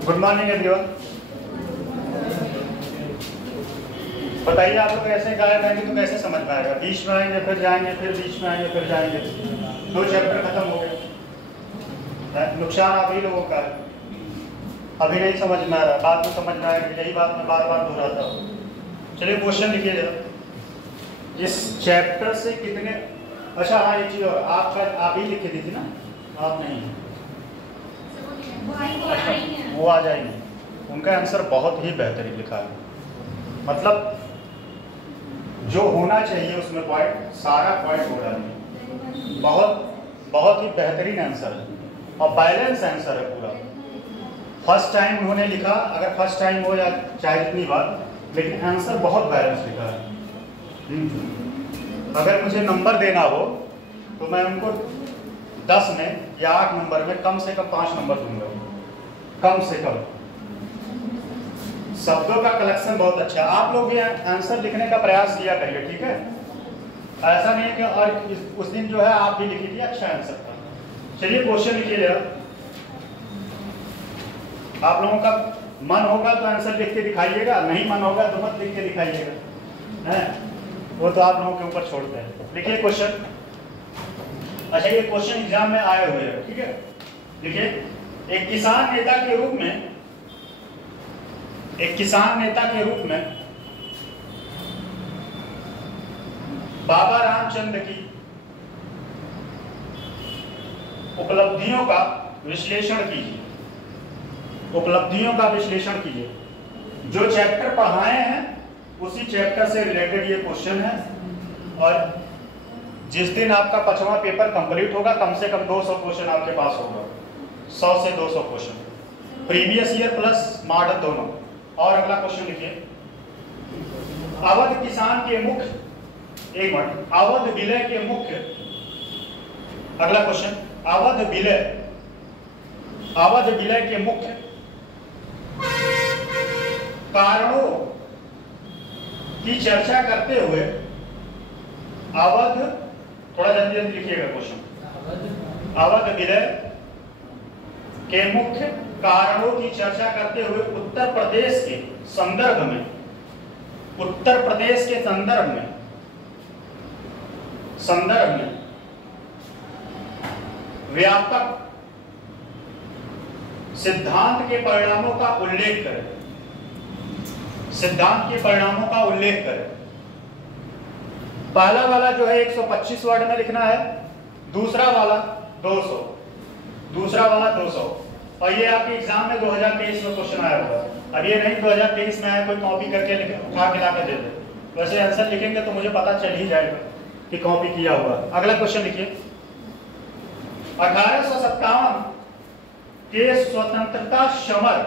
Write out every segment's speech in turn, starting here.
Good morning everyone. बताइए आप लोग ऐसे गायब आएंगे तो कैसे समझ में आएगा? बीच में आएंगे फिर जाएंगे, फिर बीच में आएंगे फिर जाएंगे, 2 चैप्टर खत्म हो गए। नुकसान आप ही लोगों का है। अभी नहीं समझ में आ रहा, बाद में समझ में आएगा। यही बात मैं बार बार दोहराता हूँ। चलिए क्वेश्चन लिखिए जरा। इस चैप्टर से कितने, अच्छा हाँ एक चीज और, आपका आप ही लिखी दी थी ना, आप नहीं है, वो आ जाएंगे। उनका आंसर बहुत ही बेहतरीन लिखा है, मतलब जो होना चाहिए उसमें पॉइंट, सारा पॉइंट हो रहा है। बहुत ही बेहतरीन आंसर है और बैलेंस आंसर है पूरा। फर्स्ट टाइम उन्होंने लिखा, अगर फर्स्ट टाइम हो या चाहे जितनी बार, लेकिन आंसर बहुत बैलेंस लिखा है। अगर मुझे नंबर देना हो तो मैं उनको 10 में या 8 नंबर में कम से कम 5 नंबर दूंगा, कम से कम। शब्दों का कलेक्शन बहुत अच्छा है। आप लोग भी आंसर लिखने का प्रयास किया करिए, ठीक है? ऐसा नहीं है कि और उस दिन जो है आप भी लिखी थी अच्छा आंसर था। चलिए क्वेश्चन लिखिए जरा। आप लोगों का मन होगा तो आंसर लिख के दिखाइएगा, नहीं मन होगा तो मत लिख के दिखाइएगा, है वो तो आप लोगों के ऊपर छोड़ते हैं। लिखिए क्वेश्चन। अच्छा ये क्वेश्चन एग्जाम में आए हुए हैं, ठीक है? लिखिए, एक किसान नेता के रूप में, एक किसान नेता के रूप में बाबा रामचंद्र की उपलब्धियों का विश्लेषण कीजिए। उपलब्धियों का विश्लेषण कीजिए। जो चैप्टर पढ़ाए हैं उसी चैप्टर से रिलेटेड ये क्वेश्चन है। और जिस दिन आपका 5वां पेपर कंप्लीट होगा, कम से कम 200 क्वेश्चन आपके पास होगा, 100 से 200 question, previous year plus model दोनों। और अगला क्वेश्चन लिखिए। अवध किसान के मुख्य, एक मिनट, अवध विलय के मुख्य, अगला क्वेश्चन, अवध विलय के मुख्य कारणों की चर्चा करते हुए, अवध, थोड़ा जल्दी जल्दी लिखिएगा क्वेश्चन। अवध विलय के मुख्य कारणों की चर्चा करते हुए उत्तर प्रदेश के संदर्भ में, उत्तर प्रदेश के संदर्भ में व्यापक सिद्धांत के परिणामों का उल्लेख करें। सिद्धांत के परिणामों का उल्लेख करें। पहला वाला जो है 125 वर्ड में लिखना है, दूसरा वाला 200, दूसरा वाला 200। और ये आपके एग्जाम में 2023 में क्वेश्चन आया होगा। अब ये नहीं 2023 में आया कोई कॉपी करके उठा के ला के दे दे, वैसे आंसर लिखेंगे तो मुझे पता चल ही जाएगा कि कॉपी किया हुआ। अगला क्वेश्चन लिखिए। 1857 के स्वतंत्रता समर,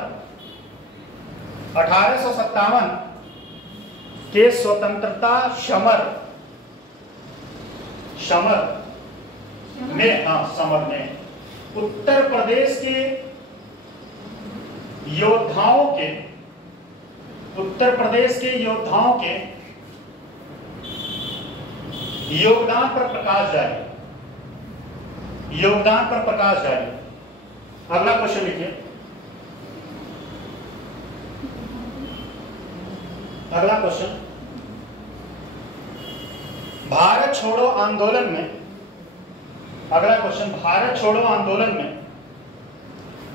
1857 के स्वतंत्रता समर में, हाँ समर में, उत्तर प्रदेश के योद्धाओं के, उत्तर प्रदेश के योद्धाओं के योगदान पर प्रकाश डालिए। योगदान पर प्रकाश डालिए। अगला क्वेश्चन लिखिए। अगला क्वेश्चन, भारत छोड़ो आंदोलन में, अगला क्वेश्चन, भारत छोड़ो आंदोलन में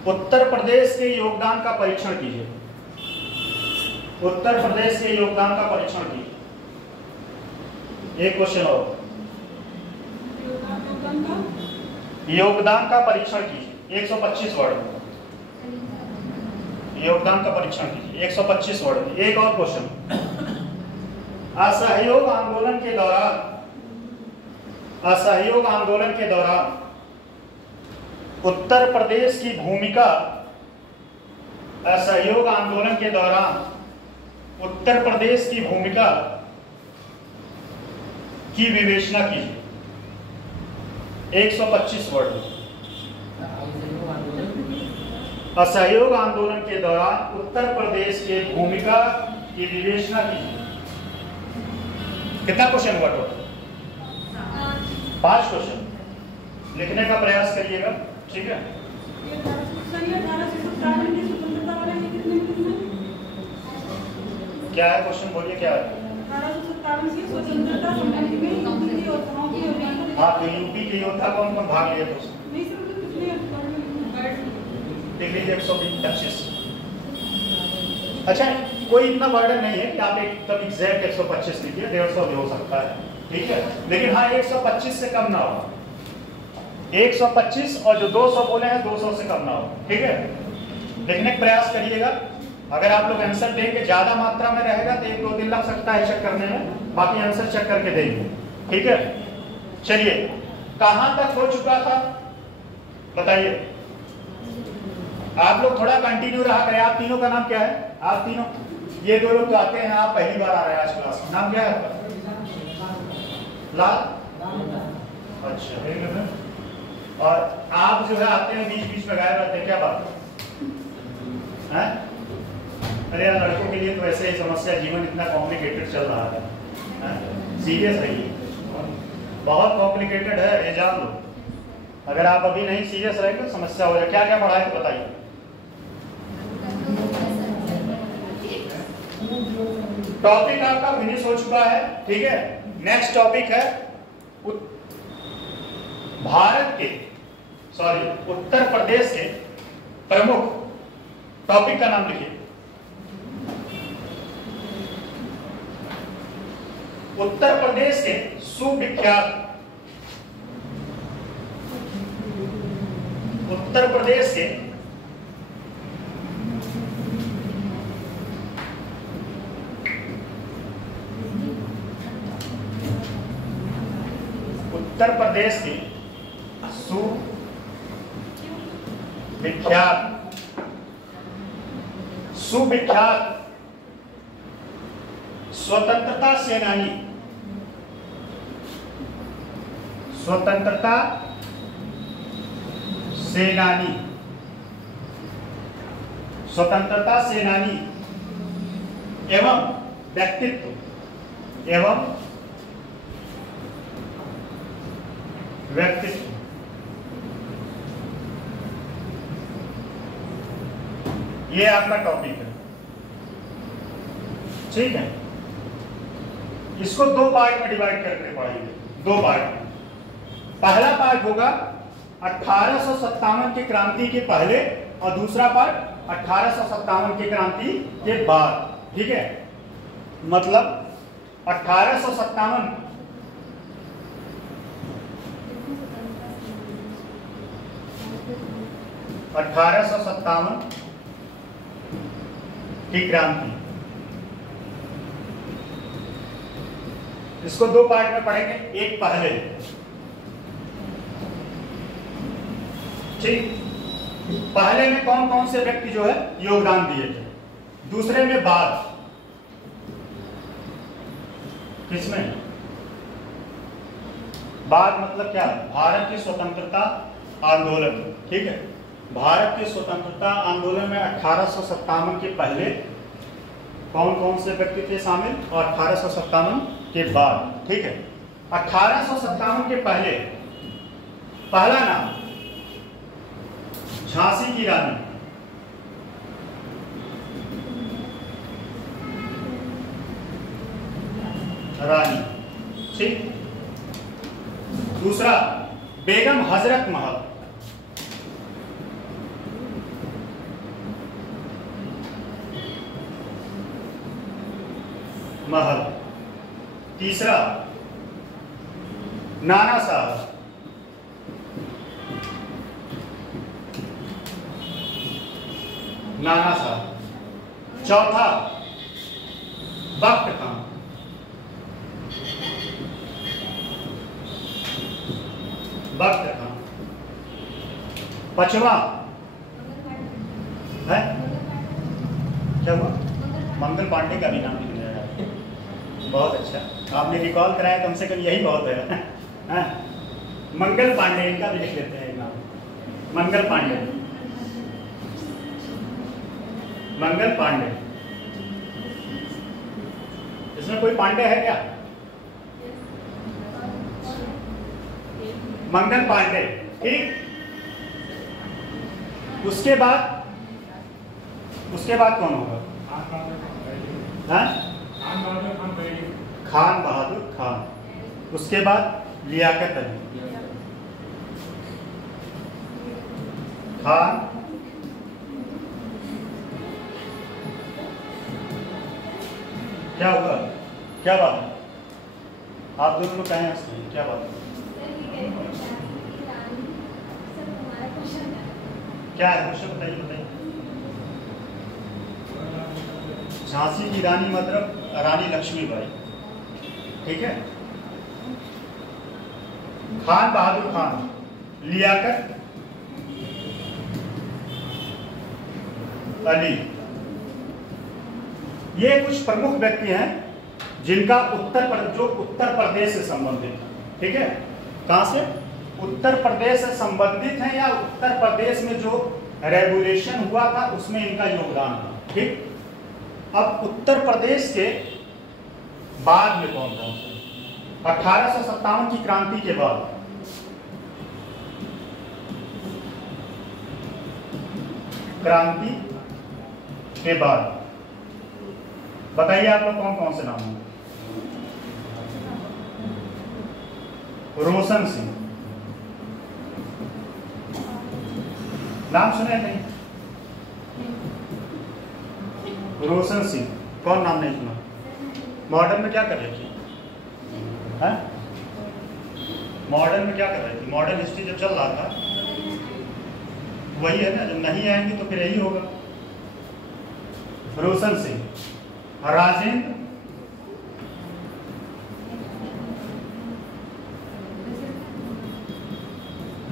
उत्तर प्रदेश के योगदान का परीक्षण कीजिए। उत्तर प्रदेश के योगदान का परीक्षण कीजिए। एक क्वेश्चन और, योगदान का परीक्षण कीजिए 125 वर्ड में। योगदान का परीक्षण कीजिए 125 वर्ड में। एक और क्वेश्चन, असहयोग आंदोलन के दौरान, असहयोग आंदोलन के दौरान उत्तर प्रदेश की भूमिका, असहयोग आंदोलन के दौरान उत्तर प्रदेश की भूमिका की विवेचना कीजिए 125 वर्ड। असहयोग आंदोलन के दौरान उत्तर प्रदेश के भूमिका की विवेचना कीजिए। कितना क्वेश्चन हुआ टोटल? 5 क्वेश्चन लिखने का प्रयास करिएगा, ठीक है? क्या है क्वेश्चन, बोलिए क्या है। 1857 की स्वतंत्रता संग्राम में यूपी के योद्धाओं की योगदान। हाँ, तो यूपी के योद्धा कौन कौन भाग लिए दोस्तों? नहीं सर, तो कितने डिग्री 125। अच्छा, कोई इतना बर्डन नहीं है कि आप एकदम एग्जैक्ट 125 लिखिए, 150 भी हो सकता है, ठीक है, लेकिन हाँ 125 से कम ना हो। 125 और जो 200 बोले हैं 200 से कम ना हो, ठीक है। लिखने का प्रयास करिएगा। अगर आप लोग आंसर देंगे ज्यादा मात्रा में रहेगा तो 1-2 दिन लग सकता है चेक करने में, बाकी आंसर चेक करके देंगे, ठीक है। चलिए, कहां तक हो चुका था बताइए। आप लोग थोड़ा कंटिन्यू रहा करें। आप तीनों का नाम क्या है? आप तीनों, ये दो लोग तो आते हैं, आप पहली बार आ रहे हैं आज क्लास में। नाम क्या है आपका? लाल। अच्छा, वेरी गुड। और आप जो है आते हैं बीच बीच में गायब रहते हैं, क्या बात है? अरे यार, लड़कों के लिए तो वैसे ही समस्या, जीवन इतना कॉम्प्लिकेटेड चल रहा है, सीरियस रहिए, बहुत कॉम्प्लिकेटेड है, ये जान लो। अगर आप अभी नहीं सीरियस रहेंगे तो समस्या हो जाए। क्या क्या पढ़ा है तो बताइए। टॉपिक आपका फिनिश हो चुका है, ठीक है। नेक्स्ट टॉपिक है उत्तर प्रदेश के प्रमुख, टॉपिक का नाम लिखिए। उत्तर प्रदेश के सुविख्यात, उत्तर प्रदेश के उत्तर प्रदेश के सुविख्यात स्वतंत्रता सेनानी, स्वतंत्रता सेनानी, स्वतंत्रता सेनानी एवं व्यक्तित्व, एवं व्यक्तित्व, ये आपका टॉपिक है, ठीक है। इसको 2 पार्ट में डिवाइड करके पढ़ेंगे, 2 पार्ट में। पहला पार्ट होगा 1857 की क्रांति के पहले और दूसरा पार्ट 1857 की क्रांति के बाद, ठीक है। मतलब 1857 की क्रांति, इसको 2 पार्ट में पढ़ेंगे। एक पहले, ठीक, पहले में कौन कौन से व्यक्ति जो है योगदान दिए थे, दूसरे में बाद, किसमें बाद मतलब क्या? भारत की स्वतंत्रता आंदोलन, ठीक है। भारत के स्वतंत्रता आंदोलन में 1857 के पहले कौन कौन से व्यक्ति थे शामिल और 1857 के बाद, ठीक है। 1857 के पहले पहला नाम झांसी की रानी, ठीक। दूसरा बेगम हजरत महल। तीसरा नाना साहब, चौथा बख्त खान, पांचवा है क्या हुआ? मंगल पांडे का भी नाम लिख लिया है, बहुत अच्छा, आपने रिकॉल कराया, कम से कम यही बहुत है। मंगल पांडे, इनका भी लिख लेते हैं नाम, मंगल पांडे। इसमें कोई पांडे है क्या? मंगल पांडे, ठीक। उसके बाद कौन होगा? हाँ? खान बहादुर खान। उसके बाद लियाकत अली खान क्या हुआ, क्या बात है, आप दोनों लोग कहें हंसते हैं, क्या बात है, क्या है क्वेश्चन बताइए बताइए। झांसी की रानी मतलब रानी लक्ष्मीबाई, ठीक है। खान बहादुर खान, लियाकत अली, ये कुछ प्रमुख व्यक्ति हैं जिनका जो उत्तर प्रदेश से संबंधित है, ठीक है। कहां से? उत्तर प्रदेश से संबंधित है, या उत्तर प्रदेश में जो रेगुलेशन हुआ था उसमें इनका योगदान था, ठीक। अब उत्तर प्रदेश के बाद में कौन था? 1857 की क्रांति के बाद, क्रांति के बाद बताइए आप लोग कौन कौन से नाम हैं? रोशन सिंह, नाम सुने नहीं? रोशन सिंह, कौन नाम नहीं सुना? मॉडर्न में क्या कर रही थी? मॉडर्न में क्या कर रही थी? मॉडर्न हिस्ट्री जब चल रहा था वही है ना, जब नहीं आएंगे तो फिर यही होगा। रोशन सिंह, राजेंद्र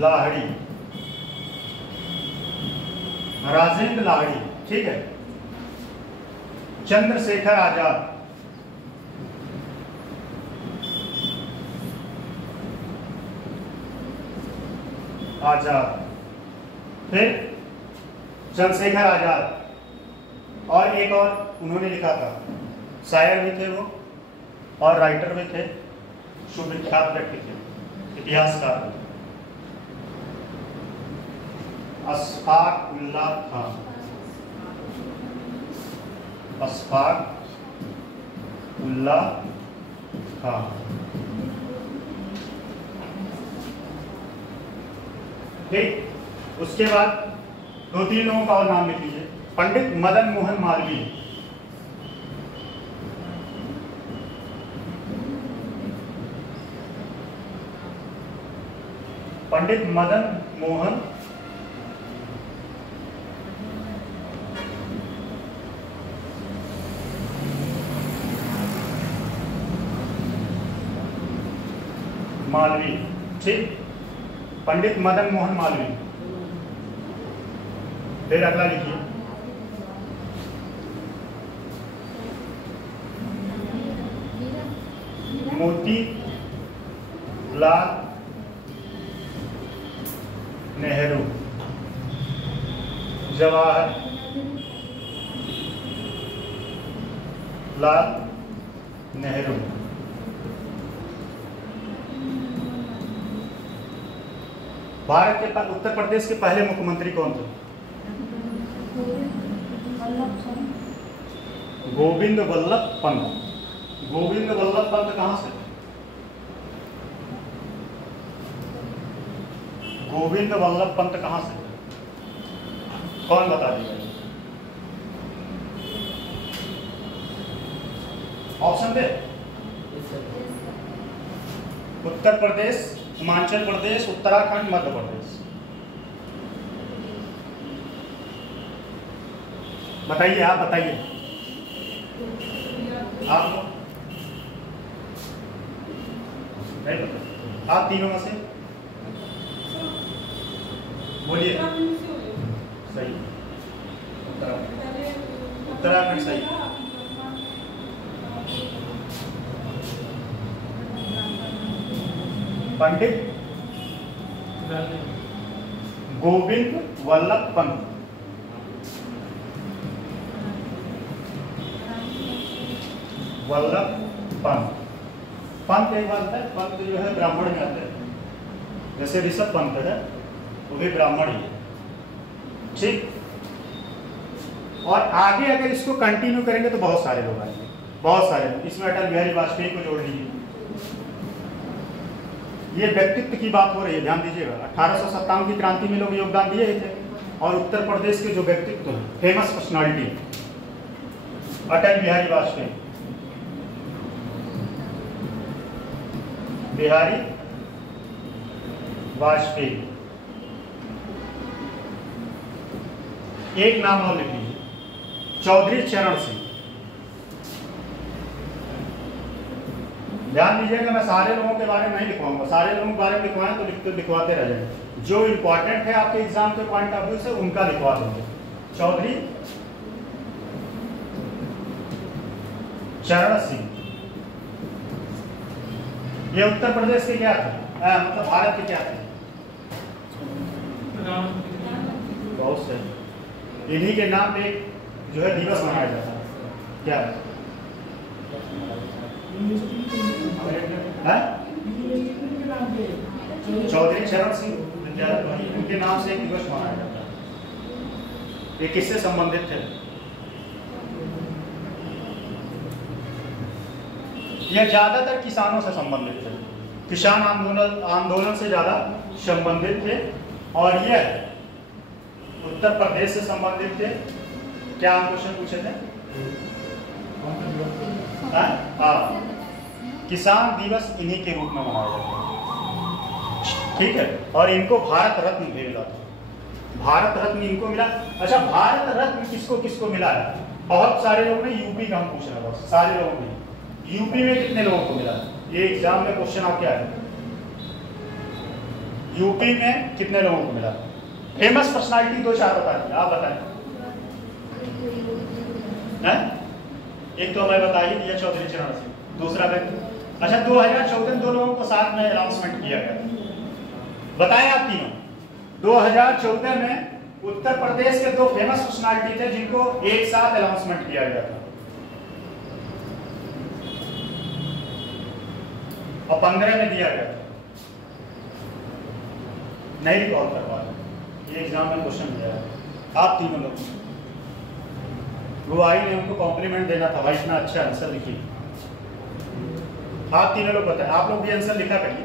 लाहिड़ी, राजेंद्र लाहिड़ी, ठीक है। चंद्रशेखर आजाद, फिर चंद्रशेखर आजाद, और एक और उन्होंने लिखा था, शायर भी थे वो और राइटर भी थे, सुविख्यात व्यक्ति थे, इतिहासकार, अशफाक उल्लाह खान, अशफाक उल्लाह खान, ठीक। उसके बाद दो तीन लोगों का और नाम लिख लीजिए। पंडित मदन मोहन मालवीय, पंडित मदन मोहन मालवीय, ठीक। पंडित मदन मोहन मालवीय। फिर अगला लिखिए, मोती लाल नेहरू, जवाहर लाल नेहरू। भारत के उत्तर प्रदेश के पहले मुख्यमंत्री कौन थे? गोविंद वल्लभ पंत। गोविंद वल्लभ पंत कहां से? गोविंद वल्लभ पंत कहां से? कौन बता दीजिए? ऑप्शन दे। उत्तर प्रदेश, हिमाचल प्रदेश, उत्तराखंड, मध्य प्रदेश। बताइए, आप बताइए, आप नहीं पता? आप तीनों में से बोलिए। सही, उत्तराखंड सही। पंडित गोविंद वल्लभ पंत। वल्लभ पंत। पंत एक बात है, पंत जो है ब्राह्मण में आते हैं, जैसे ऋषभ पंत है वो भी ब्राह्मण ही है, ठीक। और आगे अगर इसको कंटिन्यू करेंगे तो बहुत सारे लोग आएंगे, बहुत सारे, इसमें अटल बिहारी वाजपेयी को जोड़ लीजिए। ये व्यक्तित्व की बात हो रही है, ध्यान दीजिएगा। 1857 की क्रांति में लोग योगदान दिए थे, और उत्तर प्रदेश के जो व्यक्तित्व हैं, फेमस पर्सनालिटी, अटल बिहारी वाजपेयी, बिहारी वाजपेयी। एक नाम और लिख लीजिए, चौधरी चरण सिंह। ध्यान दीजिएगा, मैं सारे लोगों के बारे में नहीं लिखवाऊंगा, सारे लोगों के बारे में लिखवाएं तो लिखवाते रह जाएंगे। जो इंपॉर्टेंट है आपके एग्जाम के पॉइंट ऑफ व्यू से उनका लिखवा देंगे। चौधरी चरण सिंह, ये उत्तर प्रदेश के क्या थे, मतलब भारत के क्या थे? बहुत से, इन्हीं के नाम पे जो है दिवस मनाया जाता है। क्या है? चौधरी चरण सिंह विद्यालय, उनके नाम से एक दिवस मनाया जाता है। ये किससे संबंधित थे? ये ज्यादातर किसानों से संबंधित थे, किसान आंदोलन से ज्यादा संबंधित थे, और यह उत्तर प्रदेश से संबंधित थे। क्या हम क्वेश्चन पूछे थे? हाँ, किसान दिवस इन्हीं के रूप में मनाया जाता है, ठीक है। और इनको भारत रत्न भी मिला था, भारत रत्न इनको मिला। अच्छा, भारत रत्न किसको किसको मिला है? बहुत सारे लोग ने, यूपी का हम पूछ रहे हैं, सारे लोगों ने। यूपी में कितने लोगों को मिला? ये एग्जाम में क्वेश्चन आप क्या है, यूपी में कितने लोगों को मिला? फेमस पर्सनालिटी 2-4 बता दीजिए, आप बताएं। एक तो मैं बता ही दिया, चौधरी चरण सिंह। दूसरा व्यक्ति, अच्छा 2014 में 2 लोगों को साथ में अनाउंसमेंट किया गया, बताएं आप तीनों। 2014 में उत्तर प्रदेश के 2 फेमस पर्सनालिटी थे जिनको एक साथ अनाउंसमेंट किया गया था, और 15 में दिया गया था। नहीं रिकॉल करवा, ये एग्जाम में क्वेश्चन दिया है। आप तीनों लोग, गुआई ने उनको कॉम्प्लीमेंट देना था, भाई इतना अच्छा आंसर लिखिए। आप तीनों लोग बताएं, आप लोग भी आंसर लिखा करिए।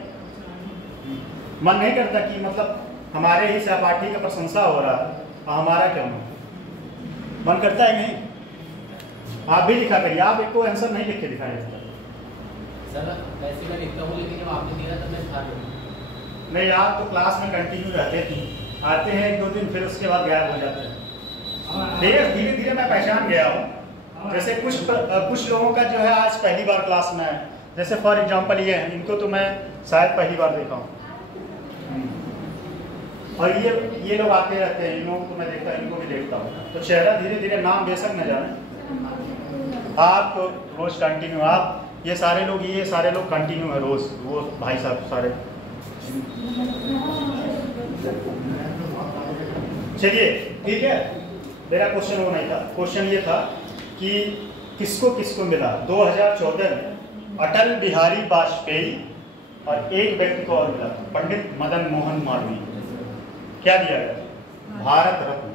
मन नहीं करता कि मतलब हमारे ही सहपाठी का प्रशंसा हो रहा है, हमारा क्या मन करता है? नहीं, आप भी लिखा करिए। आप एक को आंसर नहीं लिख के दिखाएंगे सर, वैसे मैं लिखता हूँ, लेकिन जब आपने दिया तब मैं था नहीं। आप तो क्लास में कंटिन्यू रहते थे, आते हैं 1-2 दिन, फिर उसके बाद गायब हो जाते हैं। धीरे धीरे मैं पहचान गया हूँ। जैसे कुछ लोगों का जो है आज पहली बार क्लास में है, जैसे फॉर एग्जांपल ये है, इनको तो मैं शायद पहली बार देखा हूँ, और ये लोग आते रहते हैं, इन लोगों को मैं देखता, इनको भी देखता हूँ। तो चेहरा धीरे धीरे, नाम बेशक न जाने, आप तो रोज कंटिन्यू, आप ये सारे लोग कंटिन्यू है रोज, वो भाई साहब सारे। चलिए ठीक है, मेरा क्वेश्चन वो नहीं था। क्वेश्चन ये था कि किसको किसको मिला 2014 में? अटल बिहारी वाजपेयी और एक व्यक्ति को और मिला, पंडित मदन मोहन मालवीय। क्या दिया गया? भारत रत्न।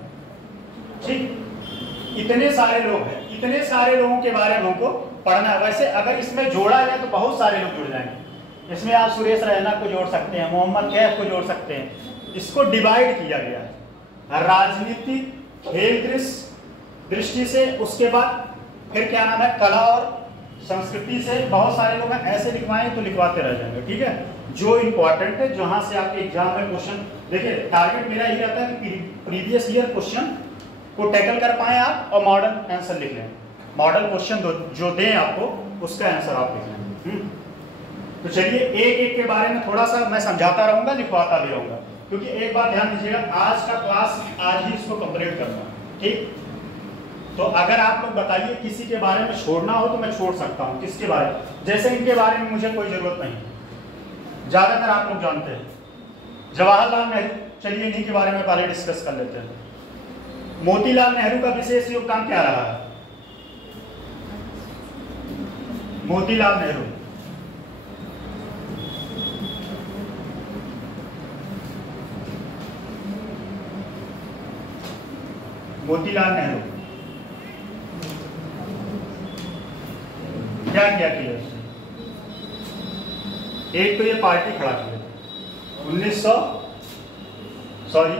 ठीक, इतने सारे लोग हैं, इतने सारे लोगों के बारे में हमको पढ़ना है। वैसे अगर इसमें जोड़ा जाए तो बहुत सारे लोग जुड़ जाएंगे। इसमें आप सुरेश रैना को जोड़ सकते हैं, मोहम्मद कैफ को जोड़ सकते हैं। इसको डिवाइड किया गया है राजनीतिक, खेल दृष्टि से, उसके बाद फिर क्या नाम है, कला और संस्कृति से। बहुत सारे लोग हैं, ऐसे लिखवाएं तो लिखवाते रह जाएंगे, ठीक है। जो इंपॉर्टेंट है, जहां से आपके एग्जाम में क्वेश्चन, देखिए टारगेट मेरा यही रहता है कि प्रीवियस ईयर क्वेश्चन को टैकल कर पाए आप और मॉडल आंसर लिख लें। मॉडल क्वेश्चन जो दें आपको, उसका आंसर आप लिख लें। तो चलिए एक एक के बारे में थोड़ा सा मैं समझाता रहूंगा, लिखवाता भी रहूंगा, क्योंकि एक बात ध्यान दीजिएगा, आज का क्लास आज ही इसको कंप्लीट करना, ठीक। तो अगर आप लोग बताइए किसी के बारे में छोड़ना हो तो मैं छोड़ सकता हूँ। किसके बारे में? जैसे इनके बारे में मुझे कोई जरूरत नहीं, ज्यादातर आप लोग जानते हैं। जवाहरलाल नेहरू, चलिए इन्हीं के बारे में पहले डिस्कस कर लेते हैं। मोतीलाल नेहरू का विशेष योगदान क्या रहा है? मोतीलाल नेहरू, मोतीलाल नेहरू क्या किया किया उसने? एक तो ये पार्टी खड़ा किया 1900 सॉरी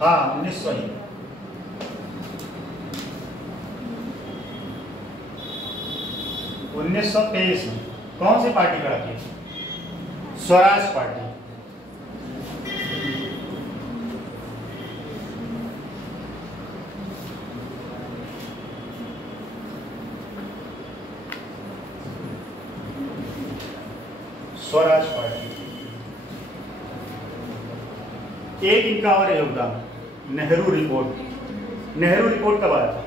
हाँ 1900 ही 1923 में कौन सी पार्टी खड़ा की? स्वराज पार्टी। स्वराज पार्टी। एक इनका और योगदान, नेहरू रिपोर्ट। नेहरू रिपोर्ट कब आया था?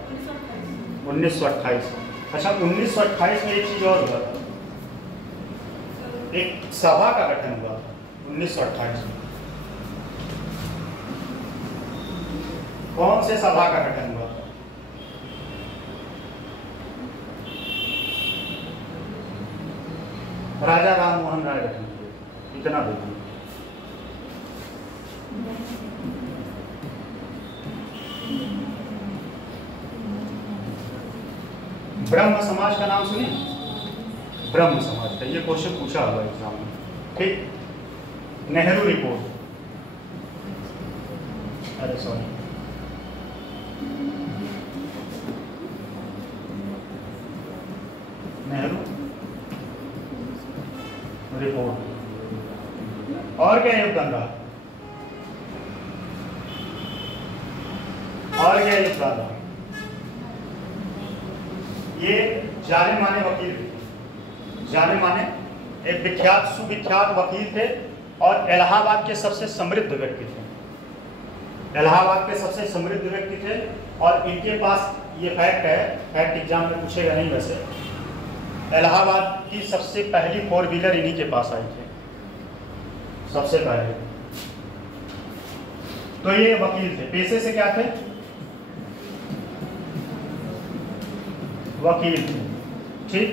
1928। अच्छा 1928 में एक चीज और हुआ था, एक सभा का गठन हुआ 1928 में। कौन से सभा का गठन हुआ? राजा राम मोहन राय गठन किए, इतना देखिए। ब्रह्म समाज का नाम सुनिए, ब्रह्म समाज का, ये क्वेश्चन पूछा हुआ एग्जाम में। ठीक, नेहरू रिपोर्ट, अरे सॉरी नेहरू रिपोर्ट। और क्या योगदान रहा? और क्या योगदान रहा? ये जाने माने वकील थे, जाने माने एक विख्यात सुविख्यात वकील थे और इलाहाबाद के सबसे समृद्ध व्यक्ति थे। इलाहाबाद के सबसे समृद्ध व्यक्ति थे और इनके पास ये फैक्ट है, फैक्ट एग्जाम में पूछेगा नहीं वैसे, इलाहाबाद की सबसे पहली 4 व्हीलर इन्हीं के पास आई थी, सबसे पहले। तो ये वकील थे, पेशे से क्या थे? वकील थे। ठीक,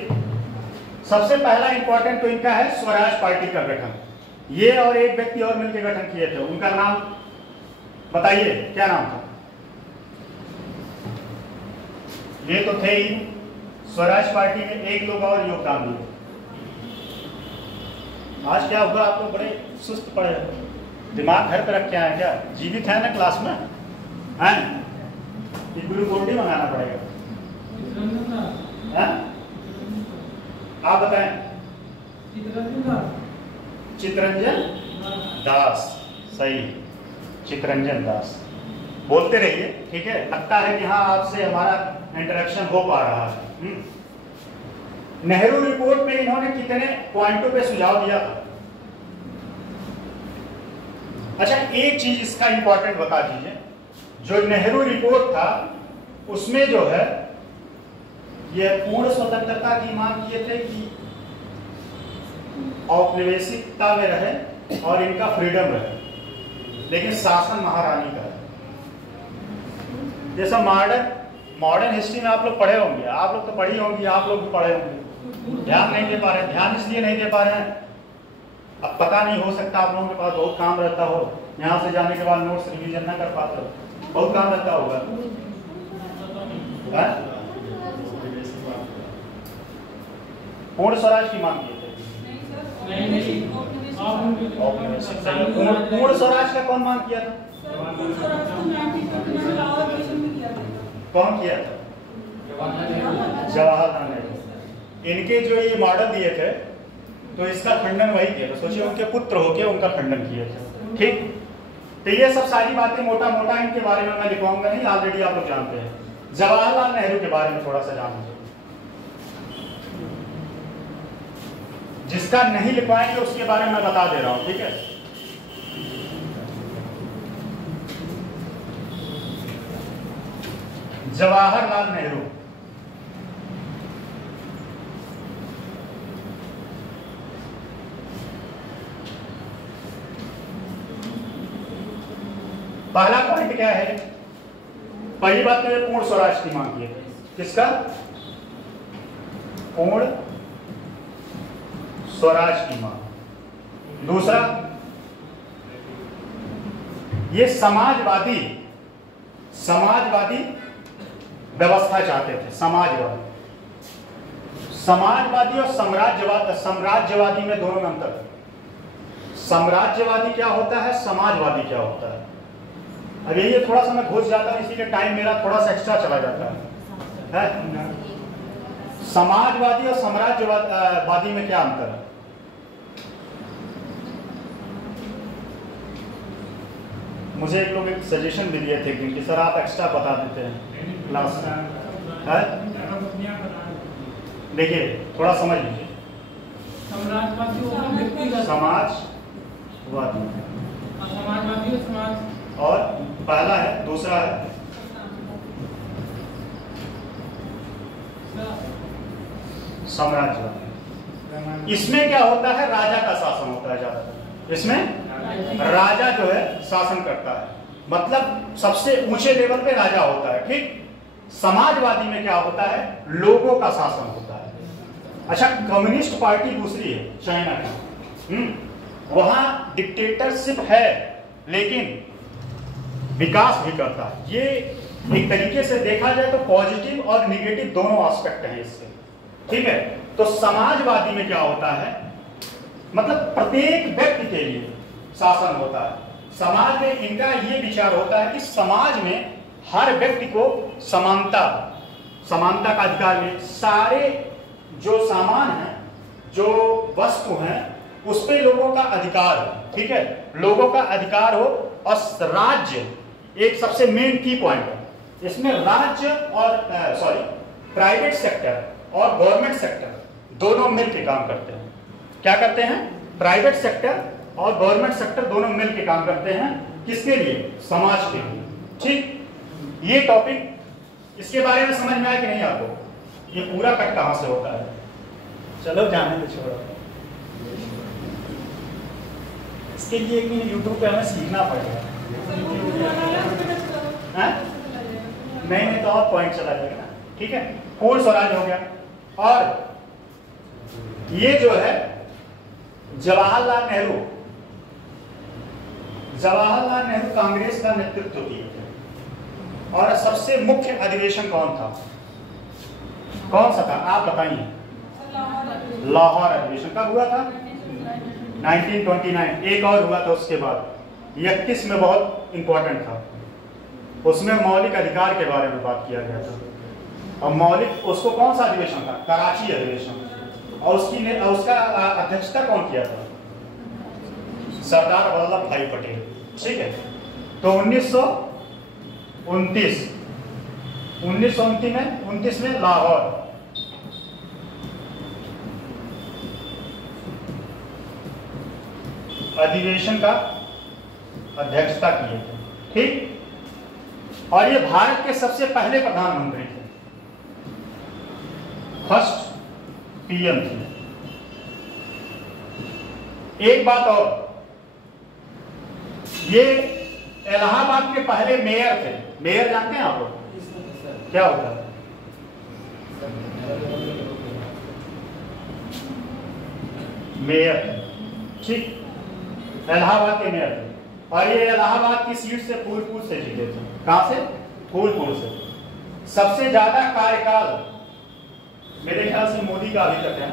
सबसे पहला इंपॉर्टेंट तो इनका है स्वराज पार्टी का गठन। ये और एक व्यक्ति और मिलकर गठन किए थे, उनका नाम बताइए, क्या नाम था? ये तो थे ही, स्वराज पार्टी में एक लोग और योगदान दिए। आज क्या हुआ, आप लोग बड़े सुस्त पड़े, दिमाग घर पे रख के आए क्या? जीवित है ना क्लास में? हैं? ग्लूकोन-डी मंगाना पड़ेगा। आप बताएं। चितरंजन दास, सही, चितरंजन दास। बोलते रहिए, ठीक है? लगता है कि हाँ आपसे हमारा इंटरेक्शन हो पा रहा है। नेहरू रिपोर्ट में इन्होंने कितने पॉइंटों पे सुझाव दिया था? अच्छा एक चीज इसका इंपॉर्टेंट बता दीजिए, जो नेहरू रिपोर्ट था उसमें जो है ये पूर्ण स्वतंत्रता की मांग किए थे कि औपनिवेशिकता में रहे और इनका फ्रीडम रहे, लेकिन शासन महारानी का है। जैसा मॉडर्न हिस्ट्री में आप लोग पढ़े होंगे, आप लोग तो पढ़ी होंगी, आप लोग भी पढ़े होंगे, ध्यान नहीं दे पा रहे हैं। ध्यान इसलिए नहीं दे पा रहे हैं, अब पता नहीं, हो सकता आप लोगों के पास बहुत काम रहता हो, यहाँ से जाने के बाद नोट्स रिवीजन ना कर पाते हो, बहुत काम रहता होगा। पूर्ण स्वराज की मांग की थी। पूर्ण स्वराज का कौन मांग किया था? कौन किया था? जवाहरलाल नेहरू। इनके जो ये मॉडल दिए थे तो इसका खंडन वही किया था, सोचिए उनके पुत्र होके उनका खंडन किए थे। ठीक, तो ये सब सारी बातें मोटा मोटा इनके बारे में मैं लिखवाऊंगा नहीं, ऑलरेडी आप लोग जानते हैं। जवाहरलाल नेहरू के बारे में थोड़ा सा जान लीजिए, जिसका नहीं लिखवाएंगे उसके बारे में मैं बता दे रहा हूं, ठीक है? जवाहरलाल नेहरू पहला पॉइंट क्या है? पहली बात तो ये पूर्ण स्वराज की मांग की है। किसका? पूर्ण स्वराज की मांग। दूसरा, ये समाजवादी व्यवस्था चाहते थे, समाजवादी और साम्राज्यवादी में दोनों में अंतर है। साम्राज्यवादी क्या होता है, समाजवादी क्या होता है। अब ये थोड़ा सा मैं घुस जाता हूँ, इसीलिए टाइम मेरा थोड़ा सा एक्स्ट्रा चला जाता है। समाजवादी और साम्राज्यवादी में क्या अंतर है? मुझे एक लोग एक सजेशन भी दिए थे कि सर आप एक्स्ट्रा बता देते हैं क्लास है। देखिए थोड़ा समझ लीजिए, समाजवादी और पहला है, दूसरा है साम्राज्यवादी। इसमें क्या होता है, राजा का शासन होता है ज्यादातर। इसमें राजा जो है शासन करता है, मतलब सबसे ऊंचे लेवल पे राजा होता है, ठीक। समाजवादी में क्या होता है, लोगों का शासन होता है। अच्छा, कम्युनिस्ट पार्टी दूसरी है, चाइना की, वहां डिक्टेटरशिप है लेकिन विकास भी करता है। ये एक तरीके से देखा जाए तो पॉजिटिव और निगेटिव दोनों एस्पेक्ट हैं इससे, ठीक है। तो समाजवादी में क्या होता है, मतलब प्रत्येक व्यक्ति के लिए शासन होता है। समाज में इनका ये विचार होता है कि समाज में हर व्यक्ति को समानता का अधिकार मिले। सारे जो सामान है, जो वस्तु हैं, उस पे लोगों का अधिकार हो, ठीक है, लोगों का अधिकार हो। और राज्य एक सबसे मेन की पॉइंट है इसमें, राज्य और प्राइवेट सेक्टर और गवर्नमेंट सेक्टर दोनों मिलकर काम करते हैं। क्या करते हैं, प्राइवेट सेक्टर और गवर्नमेंट सेक्टर दोनों मिलकर काम करते हैं, किसके लिए, समाज के लिए, ठीक। ये टॉपिक, इसके बारे में समझ में आया कि नहीं आपको, ये पूरा कट कहां से होता है। चलो जाने दो, छोड़ो, इसके लिए कि यूट्यूब पे हमें सीखना पड़ेगा। नहीं तो और पॉइंट चला जाएगा ना, ठीक है। पूर्ण स्वराज हो गया। और ये जो है जवाहरलाल नेहरू कांग्रेस का नेतृत्व किए थे। और सबसे मुख्य अधिवेशन कौन सा था आप बताइए। लाहौर अधिवेशन कब हुआ था, 1929। एक और हुआ था उसके बाद, 31 में, बहुत इंपॉर्टेंट था। उसमें मौलिक अधिकार के बारे में बात किया गया था। और मौलिक, उसको कौन सा अधिवेशन था, कराची अधिवेशन। और उसका अध्यक्षता कौन किया था, सरदार वल्लभ भाई पटेल, ठीक है। तो 1929 में लाहौर अधिवेशन का अध्यक्षता किए थे, ठीक। और ये भारत के सबसे पहले प्रधानमंत्री थे, फर्स्ट पीएम थे। एक बात और, ये इलाहाबाद के पहले मेयर थे। मेयर जानते हैं आप लोग क्या होता है, मेयर, ठीक, इलाहाबाद के मेयर थे। और ये इलाहाबाद की सीट से फूलपुर से जीते थे। कहां से, फूलपुर से। सबसे ज्यादा कार्यकाल मेरे ख्याल से मोदी का अभी तक है।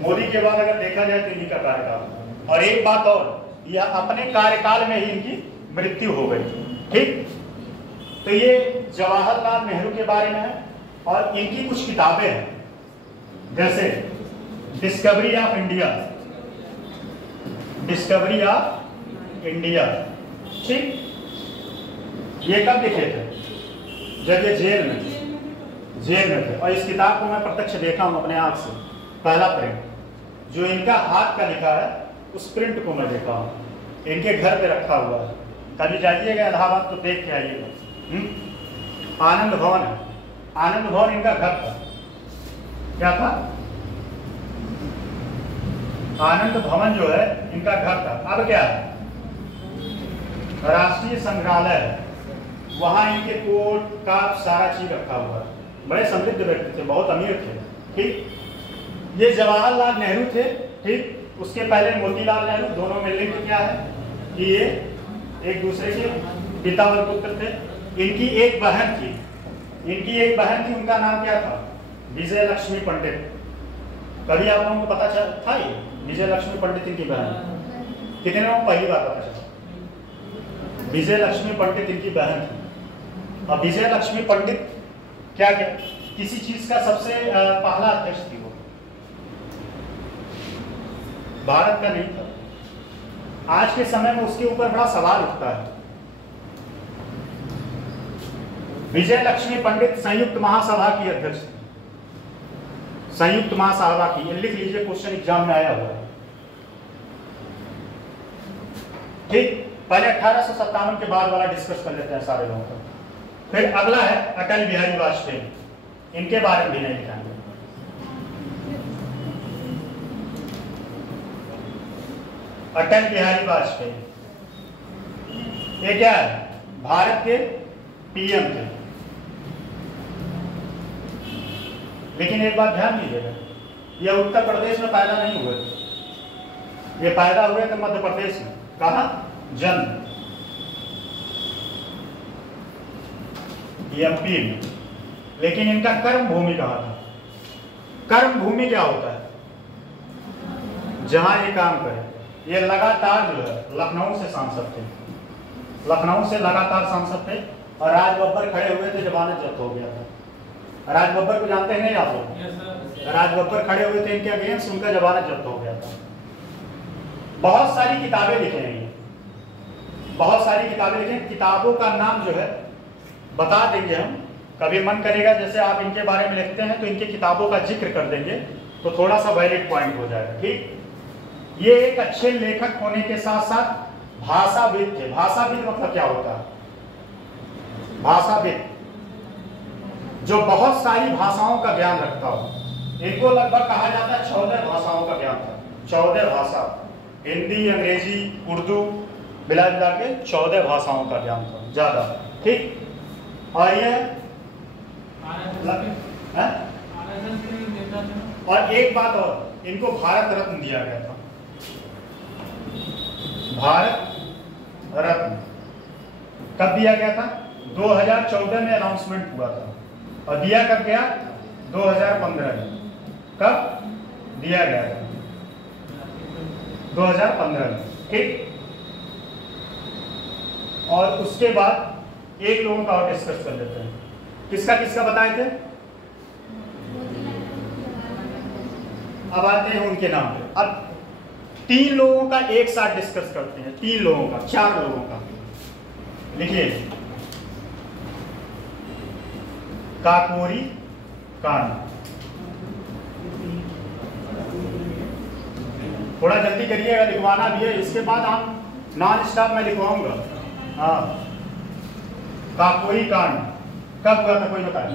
मोदी के बाद अगर देखा जाए तो इन्हीं का कार्यकाल। और एक बात और, यह अपने कार्यकाल में ही इनकी मृत्यु हो गई, ठीक। तो ये जवाहरलाल नेहरू के बारे में है। और इनकी कुछ किताबें हैं, जैसे डिस्कवरी ऑफ इंडिया, ठीक। ये कब लिखे थे, जब ये जेल में थे। और इस किताब को मैं प्रत्यक्ष देखा हूं अपने आंख से, पहला प्रिंट जो इनका हाथ का लिखा है, उस प्रिंट को मैं देखा हूं, इनके घर पे रखा हुआ है। कभी जाइएगा इलाहाबाद तो देख के आइएगा। आनंद भवन है, आनंद भवन इनका घर था। क्या था, आनंद भवन जो है इनका घर था। अब क्या है, राष्ट्रीय संग्रहालय है, वहां इनके कोट का सारा चीज रखा हुआ है। बड़े समृद्ध व्यक्ति थे, बहुत अमीर थे, ठीक। ये जवाहरलाल नेहरू थे, ठीक। उसके पहले मोतीलाल नेहरू, दोनों मिलने के क्या है कि ये एक दूसरे के पिता और पुत्र थे। इनकी एक बहन थी, उनका नाम क्या था, विजय लक्ष्मी पंडित, कभी आप लोगों को पता था ये विजय लक्ष्मी पंडित इनकी बहन? कितने लोगों को पहली बार पता चला? विजय लक्ष्मी पंडित इनकी बहन थी। अब विजय लक्ष्मी पंडित क्या क्या किसी चीज का सबसे पहला अध्यक्ष थी वो, भारत का नहीं था। आज के समय में उसके ऊपर बड़ा सवाल उठता है। विजय लक्ष्मी पंडित संयुक्त महासभा की अध्यक्ष थी, संयुक्त महासभा की, लिख लीजिए, क्वेश्चन एग्जाम में आया हुआ है। ठीक, पहले 1857 के बाद वाला डिस्कस कर लेते हैं सारे लोगों का। फिर अगला है अटल बिहारी वाजपेयी, इनके बारे में भी नहीं लिखेंगे। अटल बिहारी वाजपेयी ये क्या है? भारत के पीएम थे। लेकिन एक बात ध्यान दीजिएगा, ये उत्तर प्रदेश में पैदा नहीं हुए, ये पैदा हुए थे मध्य प्रदेश में। कहा? जन्म एमपी में। लेकिन इनका कर्म भूमि कहाँ था? कर्म भूमि क्या होता है? जहां ये काम करे। ये लगातार जो है लखनऊ से सांसद थे, लखनऊ से लगातार सांसद थे। और राज बब्बर खड़े हुए थे, जमानत जब्त हो गया था। राज बब्बर को जानते हैं नहीं आप लोग? राज बब्बर खड़े हुए थे इनके अगेंस्ट, उनका जमानत जब्त हो गया था। बहुत सारी किताबें लिखे हैं, बहुत सारी किताबें लिखे। किताबों का नाम जो है बता देंगे हम, कभी मन करेगा जैसे आप इनके बारे में लिखते हैं तो इनकी किताबों का जिक्र कर देंगे, तो थोड़ा सा वैलिड पॉइंट हो जाएगा। ठीक, ये एक अच्छे लेखक होने के साथ साथ भाषाविद थे। भाषाविद मतलब क्या होता है? भाषाविद जो बहुत सारी भाषाओं का ज्ञान रखता हो। इनको लगभग कहा जाता है 14 भाषाओं का ज्ञान था। 14 भाषा, हिंदी, अंग्रेजी, उर्दू मिला के 14 भाषाओं का ज्ञान था, ज्यादा। ठीक, और ये और एक बात और, इनको भारत रत्न दिया गया था। भारत रत्न कब दिया गया था? 2014 में अनाउंसमेंट हुआ था। और दिया कब गया? 2015 में। कब दिया गया था? 2015 में। ठीक, और उसके बाद एक लोगों का और डिस्कस कर लेते हैं। किसका किसका बताए थे? अब आते हैं उनके नाम पे। अब 3 लोगों का एक साथ डिस्कस करते हैं। 3 लोगों का, 4 लोगों का लिखिए। काकोरी कांड, थोड़ा जल्दी करिएगा, लिखवाना भी है। इसके बाद हम नॉन स्टॉप में लिखवाऊंगा। हाँ, काकोरी कांड कब हुआ था? कोई बताए?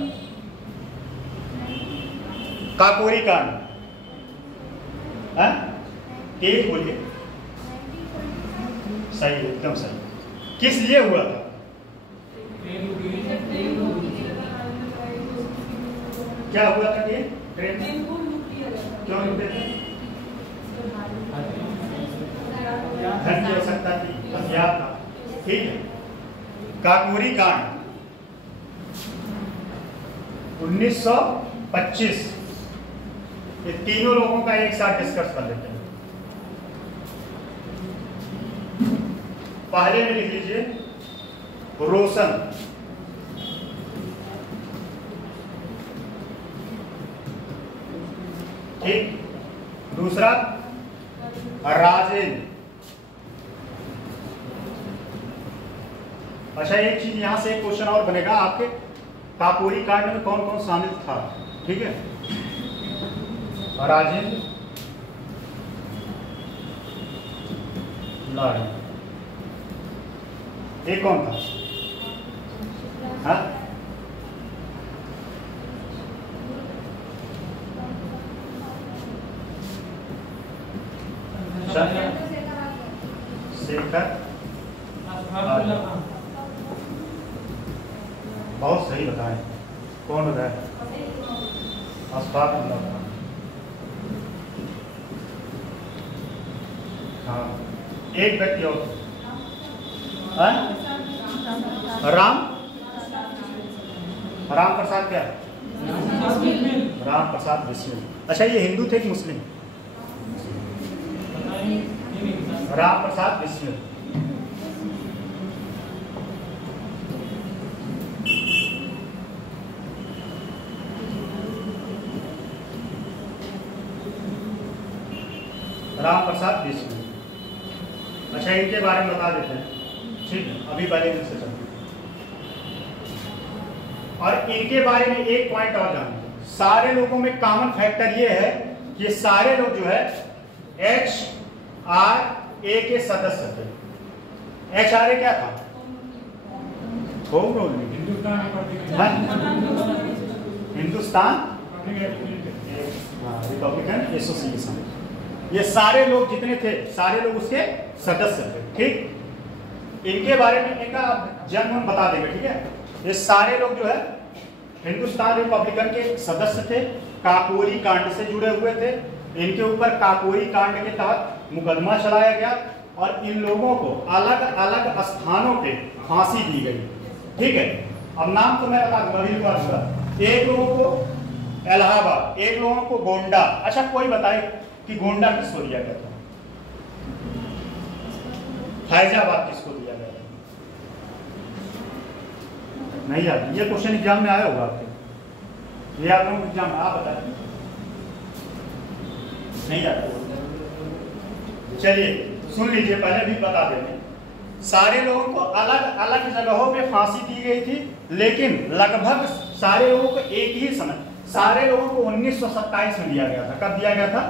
काकोरी कांड, तेज बोलिए। सही, एकदम सही। किस लिए हुआ था? क्या हुआ था? ट्रेन क्यों रुकते थे? धन की आवश्यकता थी, हथियार था। ठीक है, काकोरी कांड 1925। ये तीनों लोगों का एक साथ डिस्कस कर लेते हैं। पहले में लिख लीजिए रोशन, ठीक। दूसरा राजेंद्र। अच्छा, एक चीज यहां से एक क्वेश्चन और बनेगा आपके, काकोरी कांड में कौन कौन शामिल था? ठीक है, राजेंद्र लारी। एक कौन था? हाँ? शेखर, बहुत सही बताएं। कौन बताए? अशफाक उल्लाह खान। हाँ, एक व्यक्ति और। राम प्रसाद क्या? राम प्रसाद बिस्मिल। अच्छा, ये हिंदू थे कि मुस्लिम? राम प्रसाद बिस्मिल। राम प्रसाद बिस्मिल। अच्छा, इनके बारे में बता देते हैं, ठीक है? अभी पहले इनसे चलते हैं और इनके बारे में एक पॉइंट और जान लीजिए। सारे लोगों में कॉमन फैक्टर ये है कि सारे लोग जो है HRA के सदस्य थे। HRA क्या था? Home rule, Hindustan Republican association. ये सारे लोग जितने थे, सारे लोग उसके सदस्य थे, ठीक? इनके बारे में इनका जन्म हम बता देंगे, ठीक है? ये सारे लोग जो है हिंदुस्तान रिपब्लिकन के सदस्य थे, काकोरी कांड से जुड़े हुए थे। इनके ऊपर काकोरी कांड के तहत मुकदमा चलाया गया और इन लोगों को अलग अलग स्थानों पे फांसी दी गई, ठीक है? अब नाम तो मैं बता दूंगा। एक लोगों को इलाहाबाद, एक लोगों को गोंडा। अच्छा, कोई बताए कि गोंडा किसको दिया गया था? फैजाबाद किसको दिया गया था? नहीं याद। ये क्वेश्चन एग्जाम में आया होगा आपके, ये आप लोगों एग्जाम, आप बताइए। नहीं याद? चलिए सुन लीजिए, पहले भी बता देंगे। सारे लोगों को अलग अलग जगहों पे फांसी दी गई थी, लेकिन लगभग सारे लोगों को एक ही समय, सारे लोगों को 1927 में दिया गया था। कब दिया गया था?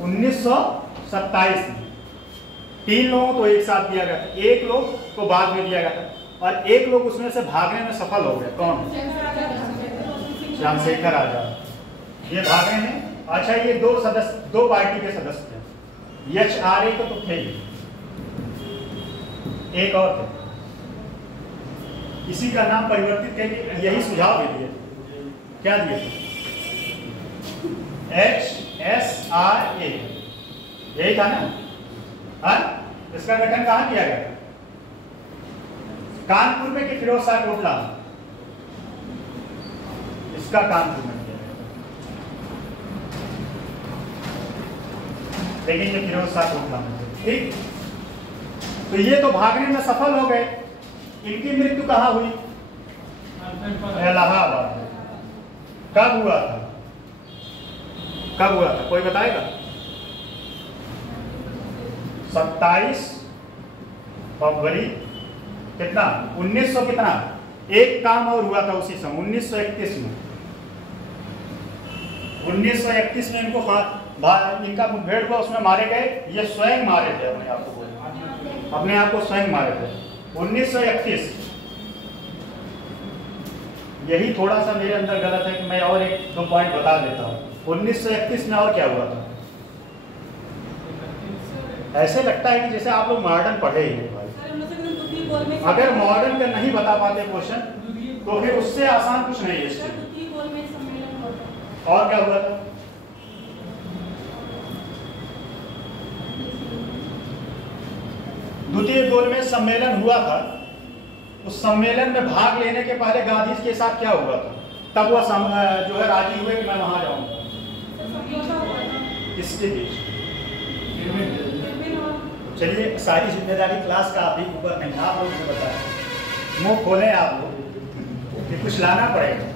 1927 में। 3 लोगों को एक साथ दिया गया था, एक लोग को बाद में दिया गया था और एक लोग उसमें से भागने में सफल हो गए। कौन? चंद्रशेखर आजाद। ये भागने में, अच्छा, ये दो पार्टी के सदस्य थे। HRA को तो थे ही, एक और थे, इसी का नाम परिवर्तित करके यही सुझाव दे दिए। क्या दिए थे? HSRA, यही था ना? हाँ, इसका गठन कहाँ किया गया? कानपुर में कि फिरोज शाह कोटला? इसका कानपुर में किया गया, लेकिन ये फिरोज शाह कोटला में, ठीक? तो ये तो भागने में सफल हो गए। इनकी मृत्यु कहाँ हुई? इलाहाबाद में। कब हुआ था? कब हुआ था, कोई बताएगा? 27 फरवरी कितना? 1900 कितना? एक काम और हुआ था उसी समय, 1931 में। 1931 में इनको इनका मुठभेड़ हुआ, उसमें मारे गए। ये स्वयं मारे थे अपने आप को, अपने आप को स्वयं मारे थे। 1931। यही थोड़ा सा मेरे अंदर गलत है कि मैं और 1-2 पॉइंट बता देता हूँ। 1931 में और क्या हुआ था? ऐसे लगता है कि जैसे आप लोग मॉडर्न पढ़े ही नहीं भाई। अगर मॉडर्न का नहीं बता पाते क्वेश्चन, तो फिर उससे आसान कुछ नहीं है। और क्या हुआ था? द्वितीय गोलमेज सम्मेलन हुआ था। उस सम्मेलन में भाग लेने के पहले गांधी के साथ क्या हुआ था? तब वह जो है राजी हुए कि मैं वहां जाऊंगा। किसके बीच? चलिए, सारी जिम्मेदारी क्लास का अभी ऊपर नहीं, आप लोगों को बताएं। मुंह खोले आप लोग कि कुछ लाना पड़ेगा,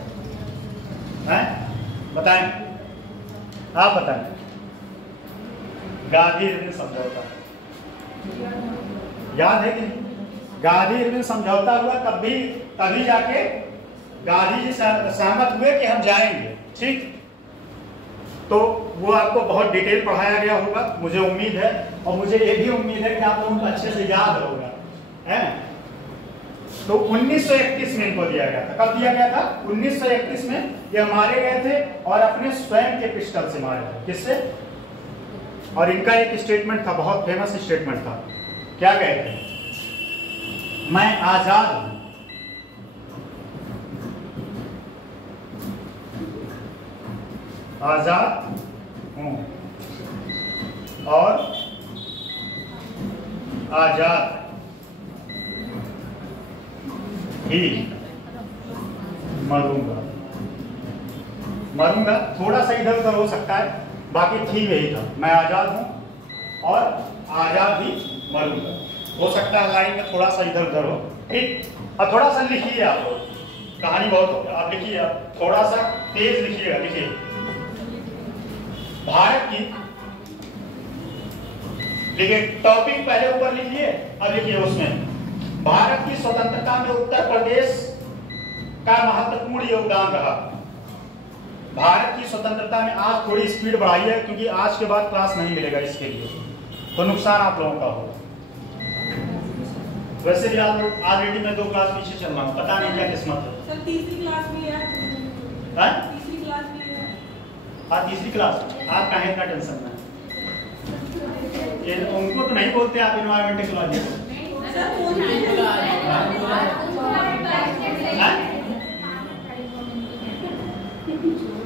हैं? बताएं, आप बताएं। गांधी इरविन समझौता याद है कि नहीं? गांधी इरविन समझौता हुआ, तभी जाके गांधी जी सहमत हुए कि हम जाएंगे, ठीक? तो वो आपको बहुत डिटेल पढ़ाया गया होगा, मुझे उम्मीद है, और मुझे ये भी उम्मीद है कि आप लोगों को अच्छे से याद होगा, है? तो 1931 में इनको दिया गया था। कब दिया गया था? 1931 में। ये मारे गए थे और अपने स्वयं के पिस्टल से मारे थे। किससे? और इनका एक स्टेटमेंट था, बहुत फेमस स्टेटमेंट था। क्या कहते हैं? मैं आजाद हूं, आजाद हूं और आजाद ही मरूंगा। मरूंगा, थोड़ा सा इधर उधर हो सकता है, बाकी ठीक यही था, मैं आजाद हूं और आजाद ही मरूंगा। हो सकता है लाइन में थोड़ा सा इधर उधर हो, ठीक। अब थोड़ा सा लिखिए, आप कहानी बहुत हो, आप लिखिए, आप थोड़ा सा तेज लिखिएगा, लिखिए। भारत की, लिखिए टॉपिक पहले ऊपर लिखिए, अब लिखिए उसमें भारत की स्वतंत्रता में उत्तर प्रदेश का महत्वपूर्ण योगदान रहा। भारत की स्वतंत्रता में, आज थोड़ी स्पीड बढ़ाइए क्योंकि आज के बाद क्लास नहीं मिलेगा, इसके लिए तो नुकसान आप लोगों का होगा। वैसे भी आप लोग ऑलरेडी मैं 2 क्लास पीछे चल रहा हूँ, पता नहीं क्या किस्मत है। सर तीसरी क्लास में है, तीसरी क्लास में है। हाँ तीसरी क्लास, आप कहाँ इतना टेंशन में? ये उनको तो नहीं बोलते आप इन्वायरमेंटल क्लास को।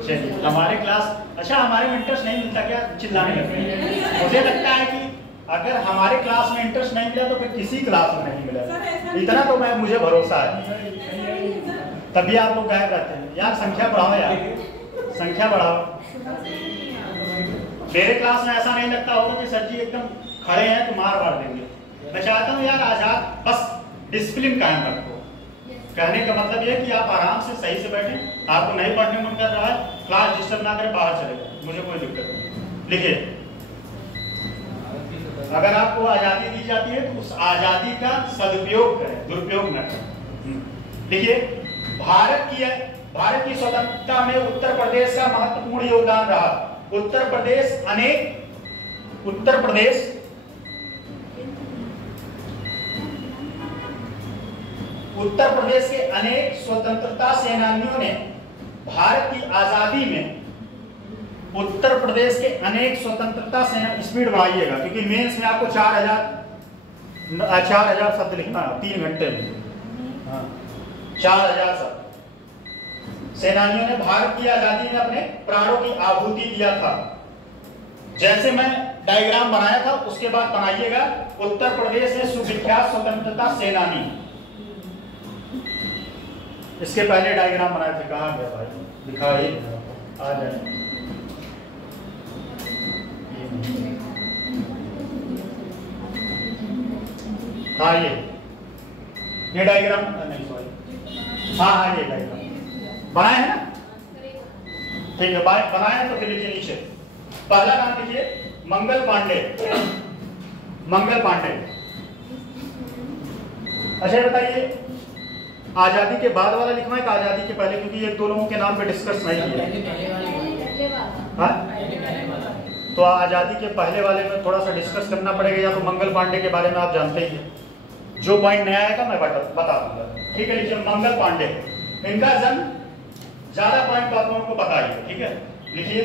चलिए हमारे क्लास, अच्छा हमारे में इंटरेस्ट नहीं मिलता क्या, चिल्लाने लगते हैं? मुझे लगता है कि अगर हमारे क्लास में इंटरेस्ट नहीं मिला तो फिर किसी क्लास में नहीं मिला, इतना तो मैं मुझे भरोसा है। तभी आप लोग गायब रहते हैं यार, संख्या बढ़ाओ यार, संख्या बढ़ाओ। मेरे क्लास में ऐसा नहीं लगता होगा कि सर जी एकदम खड़े हैं तो मार देंगे। मैं चाहता हूँ यार आजाद, बस डिसिप्लिन कायम रखो। कहने का मतलब ये कि आप आराम से सही से बैठें, आपको नहीं पढ़ने मन कर रहा है, क्लास डिस्टर्ब ना करें, बाहर चले जाए, मुझे कोई दिक्कत नहीं। लिखिए, अगर आपको आजादी दी जाती है तो उस आजादी का सदुपयोग करें, दुरुपयोग न करें। देखिए, भारत की स्वतंत्रता में उत्तर प्रदेश का महत्वपूर्ण योगदान रहा। उत्तर प्रदेश के अनेक स्वतंत्रता सेनानियों ने भारत की आजादी में, उत्तर प्रदेश के अनेक स्वतंत्रता सेना, स्पीड बढ़ाइएगा क्योंकि मेंस में आपको 4000 शब्द लिखना है 3 घंटे में। हाँ 4000 शब्द। सेनानियों ने भारत की आजादी में अपने प्राणों की आहुति दिया था। जैसे मैं डायग्राम बनाया था उसके बाद बनाइएगा, उत्तर प्रदेश में सुविख्यात स्वतंत्रता सेनानी। इसके पहले डायग्राम बनाए थे, कहाँ गया भाई, दिखाइए, आ जाए। हाँ ये डायग्राम नहीं, सॉरी, हाँ ये डायग्राम बनाए हैं ना, ठीक है, बनाए हैं तो फिर लिखिए नीचे। पहला नाम लिखिए मंगल पांडे। मंगल पांडे। अच्छा बताइए, आजादी के बाद वाला लिखना है कि आजादी के पहले, क्योंकि ये 2 लोगों के नाम पे डिस्कस नहीं किया। हाँ तो आजादी के पहले वाले में थोड़ा सा डिस्कस करना पड़ेगा, या तो मंगल पांडे के बारे में आप जानते ही हैं, जो पॉइंट नया आएगा मैं बता दूंगा। ठीक है, लिखिए मंगल पांडे। इनका जन्म, ज्यादा पॉइंट आप लोगों को बताइए, ठीक है। लिखिए,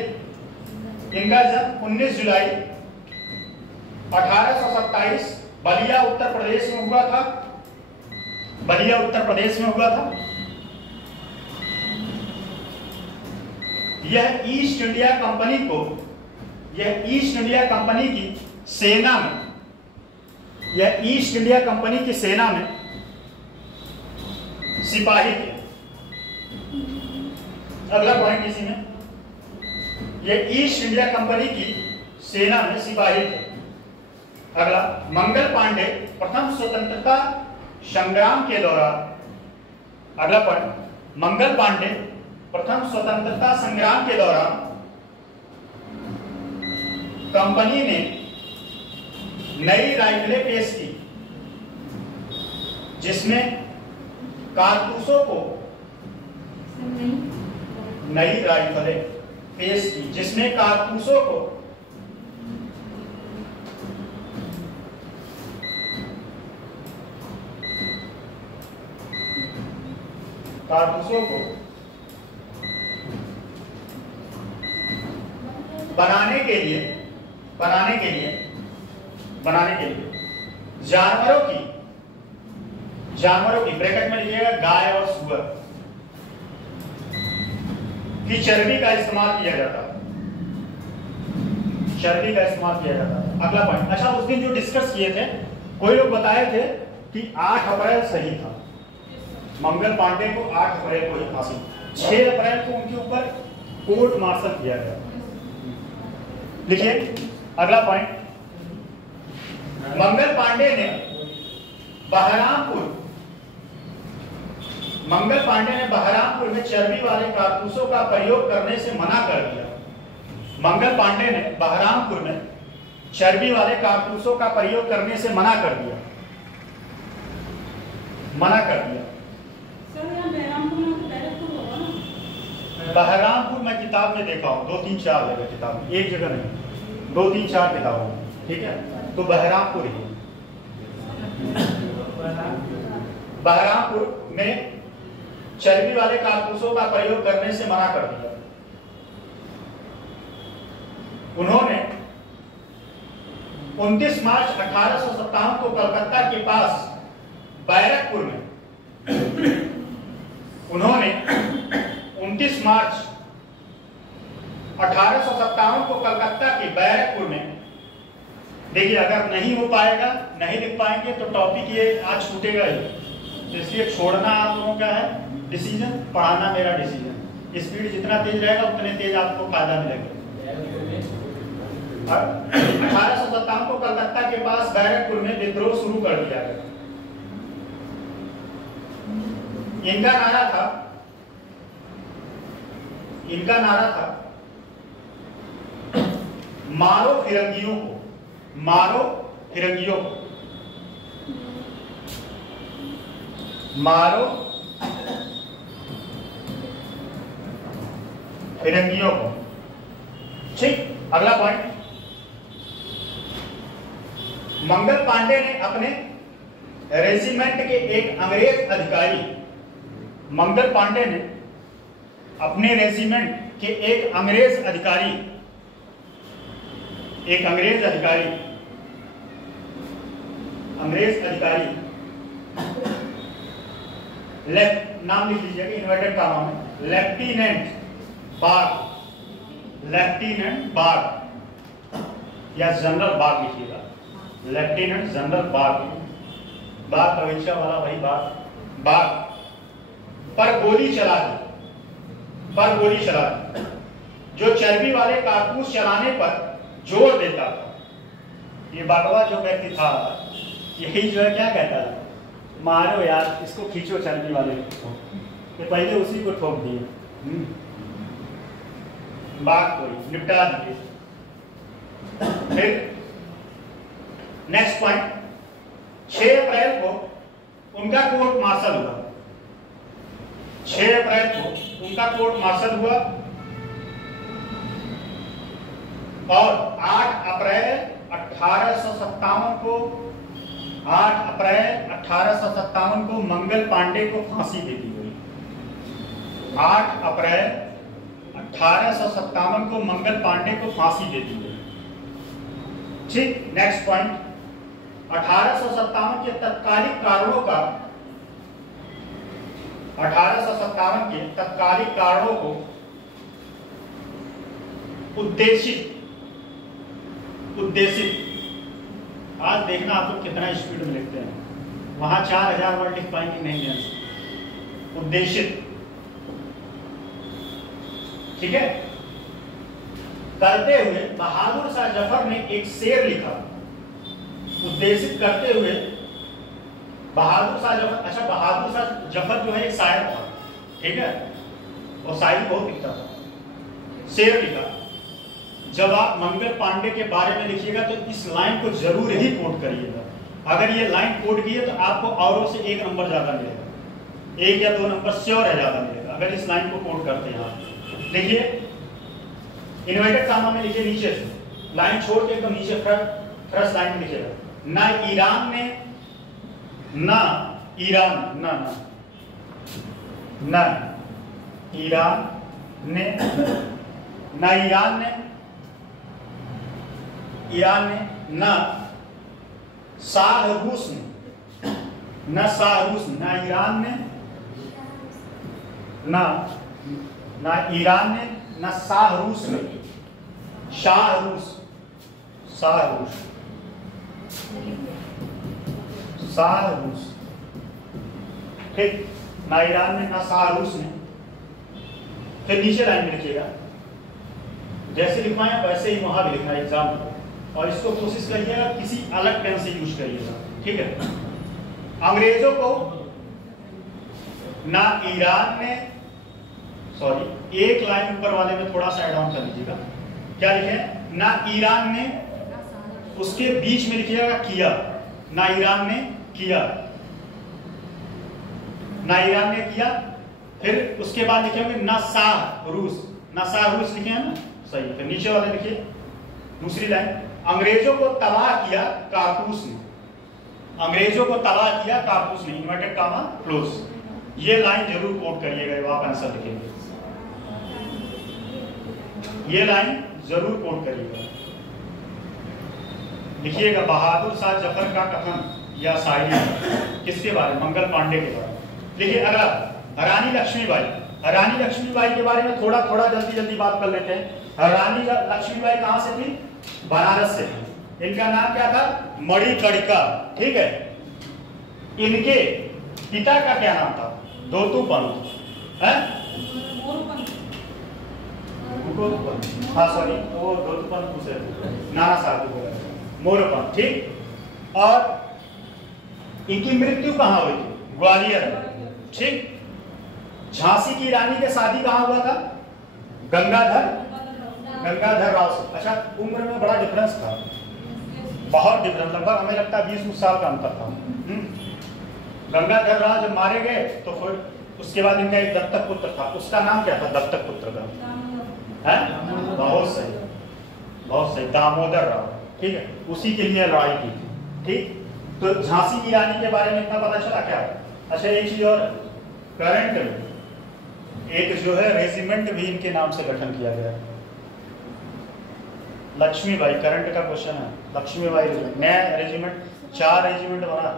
इनका जन्म 19 जुलाई 1827 बलिया उत्तर प्रदेश में हुआ था। बलिया उत्तर प्रदेश में हुआ था। यह ईस्ट इंडिया कंपनी की सेना में, यह ईस्ट इंडिया कंपनी की सेना में सिपाही थे। अगला पॉइंट इसी में, यह ईस्ट इंडिया कंपनी की सेना में सिपाही थे। अगला, मंगल पांडे प्रथम स्वतंत्रता संग्राम के दौरान, अगला पॉइंट, मंगल पांडे प्रथम स्वतंत्रता संग्राम के दौरान कंपनी ने नई राइफलें पेश की, जिसमें कारतूसों को, नई राइफलें पेश की जिसमें कारतूसों को बनाने के लिए जानवरों की ब्रैकेट में लिखिएगा गाय और सुअर की चर्बी का इस्तेमाल किया जाता है। अगला पॉइंट, अच्छा उस दिन जो डिस्कस किए थे, कोई लोग बताए थे कि 8 अप्रैल सही था, मंगल पांडे को 8 अप्रैल को ही फांसी, 6 अप्रैल को उनके ऊपर कोर्ट मार्शल किया गया। लिखिए अगला पॉइंट, मंगल पांडे ने बहरामपुर में चर्बी वाले कारतूसों का प्रयोग करने से मना कर दिया। मंगल पांडे ने बहरामपुर में चर्बी वाले कारतूसों का प्रयोग करने से मना कर दिया। सर यहाँ बहरामपुर में तो बैरकपुर होगा ना? बहरामपुर मैं किताब में देखा हूँ 2-3-4 जगह, किताब में एक जगह नहीं, 2-3-4 किताबों में, ठीक है। तो बहरामपुर ही, बहरामपुर में चर्बी वाले कारतूसों का प्रयोग करने से मना कर दिया। उन्होंने 29 मार्च 1857 को कलकत्ता के पास बैरकपुर में 29 मार्च 1857 को कलकत्ता के बैरकपुर में, देखिए अगर नहीं हो पाएगा, नहीं लिख पाएंगे तो टॉपिक ये आज छूटेगा ही, तो इसलिए छोड़ना आप लोगों का है डिसीजन, पढ़ाना मेरा डिसीजन। स्पीड जितना तेज रहेगा उतने तेज आपको फायदा मिलेगा। 1857 को कलकत्ता के पास बैरकपुर में विद्रोह शुरू कर दिया गया। इनका नारा था मारो फिरंगियों को, मारो फिरंगियों को, मारो फिरंगियों को। ठीक, अगला पॉइंट, मंगल पांडे ने अपने रेजिमेंट के एक अंग्रेज अधिकारी, मंगल पांडे ने अपने रेजिमेंट के एक अंग्रेज अधिकारी नाम लिख लीजिएगा इन्वर्टेड कामा में, लेफ्टिनेंट बाग या जनरल बाग लिखिएगा, लेफ्टिनेंट जनरल बाग भविष्य वाला वही बाग पर गोली चला दी, जो चर्बी वाले कारतूस चलाने पर जोर देता था। ये बागवा जो व्यक्ति था, यही जो है क्या कहता था, मारो यार इसको, खींचो चर्बी वाले को, ये पहले उसी को ठोक दिए, बात कोई निपटा दिए। फिर नेक्स्ट पॉइंट, 6 अप्रैल को उनका कोर्ट मार्शल हुआ। 6 अप्रैल को उनका कोर्ट मार्शल हुआ और 8 अप्रैल 1857 को मंगल पांडे को फांसी दे दी गई। 8 अप्रैल 1857 को मंगल पांडे को फांसी दे दी गई। ठीक, नेक्स्ट पॉइंट, 1857 के तत्कालिक कारणों को उद्देशित, आज देखना आप लोग कितना स्पीड में लिखते हैं, वहां 4000 वर्ड लिख पाएंगे नहीं ध्यान से, उद्देशित, ठीक है, करते हुए बहादुर शाह जफर ने एक शेर लिखा, उद्देशित करते हुए बहादुर शाह जफर। अच्छा, बहादुर शाह जफर जो है एक शायर था, ठीक है, और शायरी बहुत लिखता था। शेर लिखा, जब आप मंगल पांडे के बारे में लिखिएगा तो इस लाइन को जरूर ही कोट करिएगा। अगर ये लाइन कोट किए तो आपको औरों से 1 नंबर ज्यादा मिलेगा, 1 या 2 नंबर श्योर है ज्यादा मिलेगा अगर इस लाइन को कोट करते हैं आप। देखिए इन्वर्टेड कामा में लिखिए, नीचे से लाइन छोड़ के एकदम नीचे फर्स्ट लाइन में लिखिएगा, ना ईरान ने ना शाह रूस ने, ना ईरान ने, ना शाह रूस ने, शाह रूस, ठीक, ना ईरान ने ना शाह रूस ने। फिर नीचे लाइन में लिखिएगा, जैसे लिखवाएं वैसे ही वहां भी लिखना है एग्जाम में, और इसको कोशिश करिएगा किसी अलग पेन से यूज करिएगा, ठीक है। अंग्रेजों को ना ईरान ने, सॉरी एक लाइन ऊपर वाले में थोड़ा सा ऐड ऑन कर लीजिएगा, क्या लिखे, ना ईरान ने, उसके बीच में लिखिएगा किया, ना ईरान ने किया, ना ईरान ने किया, फिर उसके बाद लिखेंगे ना शाह रूस, ना शाह रूस लिखे हैं ना, सही। फिर नीचे वाले लिखिए दूसरी लाइन, अंग्रेजों को तबाह किया कारतूस ने, अंग्रेजों को तबाह किया कारतूस ने, इन्वर्टेड कामा क्लोज। ये लाइन जरूर कोट करिएगा, आप आंसर लिखेंगे, ये लाइन जरूर कोट करिएगा। लिखिएगा बहादुर शाह जफर का कथन या शायरी किसके बारे में, मंगल पांडे के बारे में। लिखिए अगला, रानी लक्ष्मीबाई। रानी लक्ष्मीबाई के बारे में थोड़ा थोड़ा जल्दी जल्दी बात कर लेते हैं। रानी लक्ष्मीबाई कहां से थी, बनारस से थी। इनका नाम क्या था, मणिकर्णिका, ठीक है। इनके पिता का क्या नाम था, दोतुपंत, हाँ सॉरी वो दोतुपंत दूसरे नाना साहब को बोला, मोरपंत, ठीक। और इनकी मृत्यु कहां हुई थी, ग्वालियर, ठीक। झांसी की रानी के शादी कहां हुआ था, गंगाधर राव से। अच्छा, उम्र में बड़ा डिफरेंस था, बहुत डिफरेंस, लगभग हमें लगता है 20 साल का अंतर था। गंगाधर राव जब मारे गए तो फिर उसके बाद इनका एक दत्तक पुत्र था, उसका नाम क्या था दत्तक पुत्र का, है बहुत सही, बहुत सही, दामोदर राव, ठीक है। उसी के लिए लड़ाई की थी, ठीक। तो झांसी की रानी के बारे में इतना पता चला क्या। अच्छा एक चीज और, करंट में एक जो है रेजिमेंट भी इनके नाम से गठन किया गया है, लक्ष्मीबाई, करंट का क्वेश्चन है, लक्ष्मीबाई रेजिमेंट, नया रेजिमेंट, 4 रेजिमेंट बना,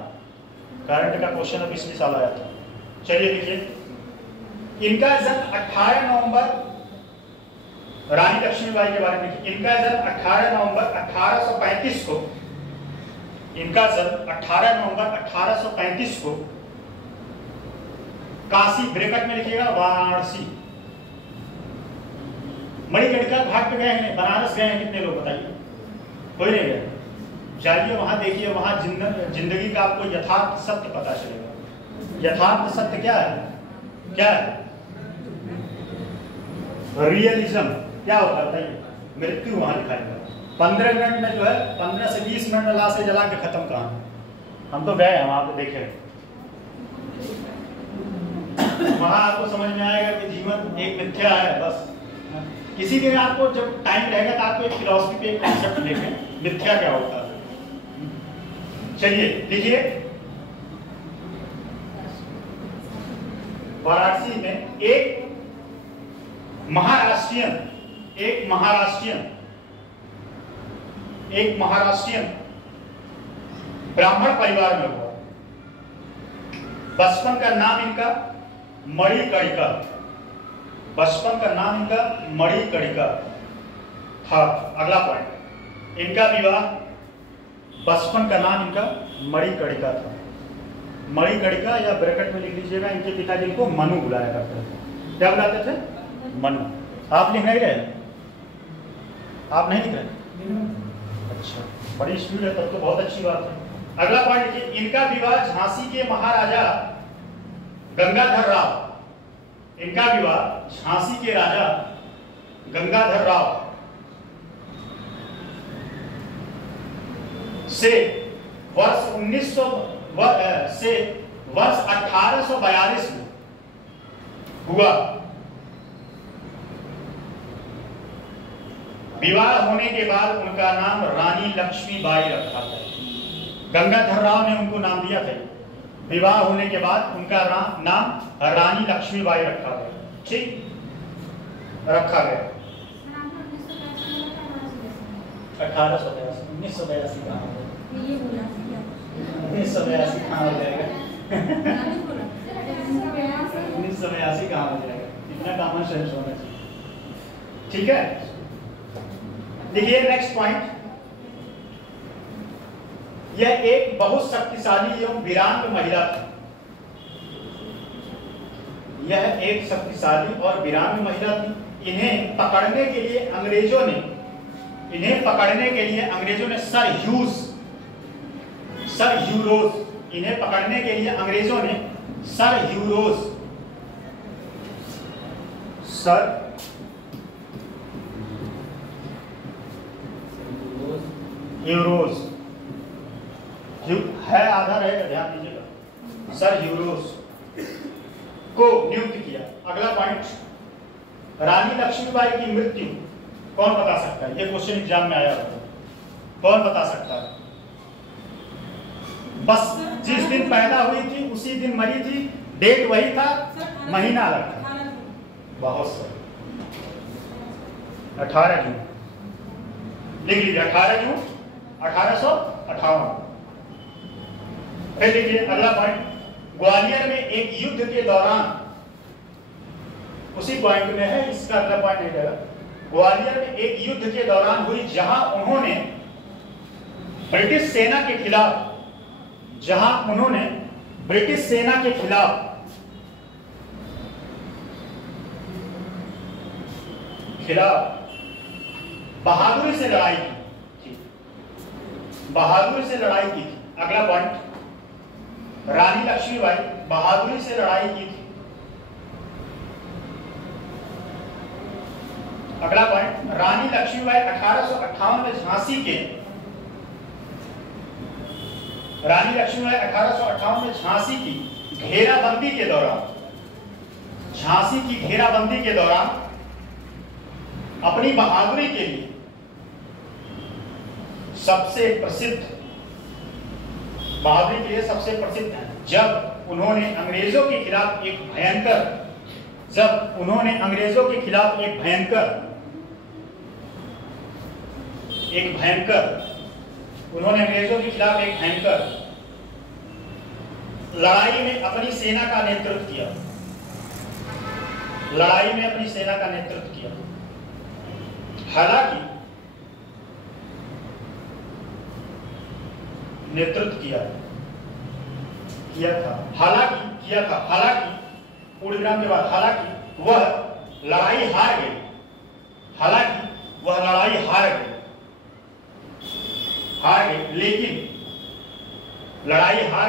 करंट का क्वेश्चन है, पिछले साल आया था। चलिए लिखिए, इनका जन्म 18 नवंबर, रानी लक्ष्मीबाई के बारे में, इनका जन्म 18 नवंबर 1835 को, इनका जन्म 18 नवंबर 1835 को काशी, ब्रैकेट में लिखिएगा वाराणसी। मणिकर्णिका घाट पे गए हैं, बनारस गए हैं कितने लोग बताइए, कोई नहीं गए। जाइए वहां देखिए, वहां जिंदगी का आपको यथार्थ सत्य पता चलेगा। यथार्थ सत्य क्या है, क्या है, रियलिज्म क्या होता है, मृत्यु वहां लिखाएगा। 15 मिनट में जो है, 15 से 20 मिनट में लाशें जला के खत्म कहानी। हम तो गए, हम आप देखे, वहां आपको समझ में आएगा कि जीवन एक मिथ्या है बस। किसी दिन आपको जब टाइम रहेगा तो आपको एक फिलॉसफी पे एक कॉन्सेप्ट देखें, मिथ्या क्या होता है। चलिए लिखिए, वाराणसी में एक महाराष्ट्रियन ब्राह्मण परिवार में हुआ। बचपन का नाम इनका मणिकर्णिका, बचपन का नाम इनका मणिकर्णिका था। अगला पॉइंट, इनका विवाह, बचपन का नाम इनका मणिकर्णिका था। मणिकर्णिका या ब्रैकेट में लिख लीजिएगा, इनके पिताजी को मनु बुलाया करते थे। क्या बुलाते थे, मनु। आप लिख नहीं रहे, आप नहीं लिख रहे, अच्छा बड़ी स्पीड है, तब तो बहुत अच्छी बात है। अगला पॉइंट लिखिए, इनका विवाह झांसी के महाराजा गंगाधर राव, इनका विवाह झांसी के राजा गंगाधर राव से वर्ष 1842 में हुआ। विवाह होने के बाद उनका नाम रानी लक्ष्मीबाई रखा था। गंगाधर राव ने उनको नाम दिया था। विवाह होने के बाद उनका नाम रानी लक्ष्मीबाई रखा गया, ठीक, रखा गया। 1882, 1982 कहाँ हो गया, 1982 कहाँ हो जाएगा, 1982 कहाँ हो जाएगा, इतना कॉमन सेंस होना चाहिए, ठीक है। देखिए नेक्स्ट पॉइंट, यह एक बहुत शक्तिशाली एवं वीरांग महिला थी। यह एक शक्तिशाली और वीरांग महिला थी। इन्हें पकड़ने के लिए अंग्रेजों ने सर ह्यूरोज है, आधा रहेगा, ध्यान दीजिएगा, सर ह्यूरोज को नियुक्त किया। अगला पॉइंट, रानी लक्ष्मीबाई की मृत्यु कौन बता सकता है? ये क्वेश्चन एग्जाम में आया होगा, कौन बता सकता है? बस जिस दिन पैदा हुई थी उसी दिन मरी थी, डेट वही था, महीना अलग था। बहुत सही, 18 जून लिख लीजिए, 18 जून 1858। फिर देखिए अगला पॉइंट, ग्वालियर में एक युद्ध के दौरान, उसी पॉइंट में है, इसका अगला पॉइंट नहीं रहेगा। ग्वालियर में एक युद्ध के दौरान हुई जहां उन्होंने ब्रिटिश सेना के खिलाफ बहादुरी से लड़ाई की थी। अगला पॉइंट, रानी लक्ष्मीबाई बहादुरी से लड़ाई की थी। अगला पॉइंट, रानी लक्ष्मीबाई 1858 में झांसी की घेराबंदी के दौरान अपनी बहादुरी के लिए सबसे प्रसिद्ध है। जब उन्होंने अंग्रेजों के खिलाफ एक भयंकर लड़ाई में अपनी सेना का नेतृत्व किया। हालांकि पूर्ण विराम के बाद, हालांकि वह लड़ाई हार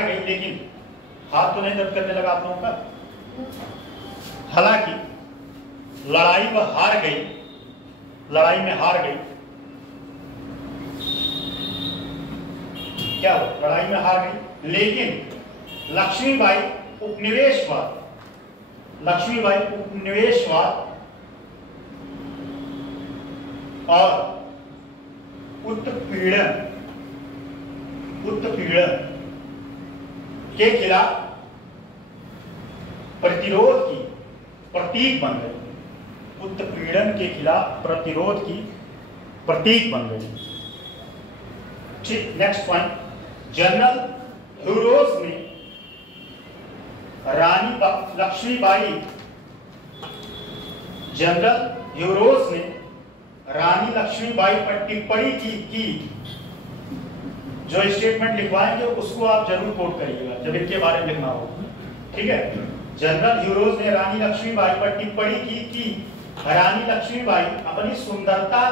गई, लेकिन हाथ तो नहीं दर्द करने लगा आप लोगों का? हालांकि लड़ाई में हार गई। क्या हो? लड़ाई में हार गई, लेकिन लक्ष्मीबाई उपनिवेशवाद और उत्पीड़न के खिलाफ प्रतिरोध की प्रतीक बन गई। ठीक, नेक्स्ट पॉइंट, जनरल ह्यूरोज ने रानी लक्ष्मीबाई पर टिप्पणी की। जो स्टेटमेंट लिखवाएंगे उसको आप जरूर कोट करिएगा जब इनके बारे में लिखना हो, ठीक है? जनरल ह्यूरोज ने रानी लक्ष्मीबाई पर टिप्पणी की कि रानी लक्ष्मीबाई अपनी सुंदरता,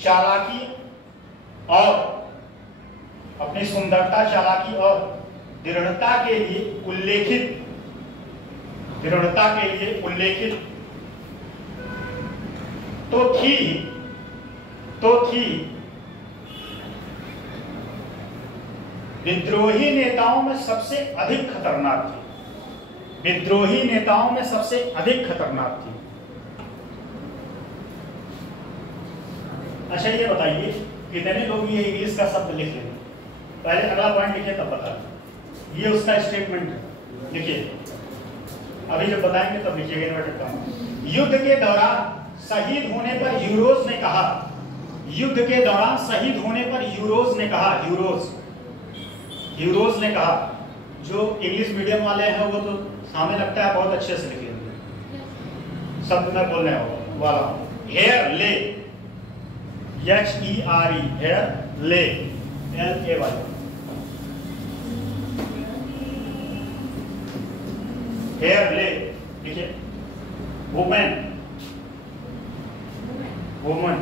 चालाकी और दृढ़ता के लिए उल्लेखित तो थी विद्रोही नेताओं में सबसे अधिक खतरनाक थी। अच्छा ये बताइए कितने लोग ये इंग्लिश का शब्द लिख लेंगे? पहले अगला पॉइंट लिखिए तब बता। ये उसका स्टेटमेंट है, लिखिए। अभी जब बताएंगे तब लिखिएगा इन्वर्टेड कॉमा। युद्ध के दौरान शहीद होने पर ह्यूरोज ने कहा, जो इंग्लिश मीडियम वाले हैं वो तो सामने लगता है बहुत अच्छे से लिख लेंगे, शब्द में बोलने वाला। हेयर ले, HERE, हेयर ले, LAY। हेयर ले, देखिए women, woman,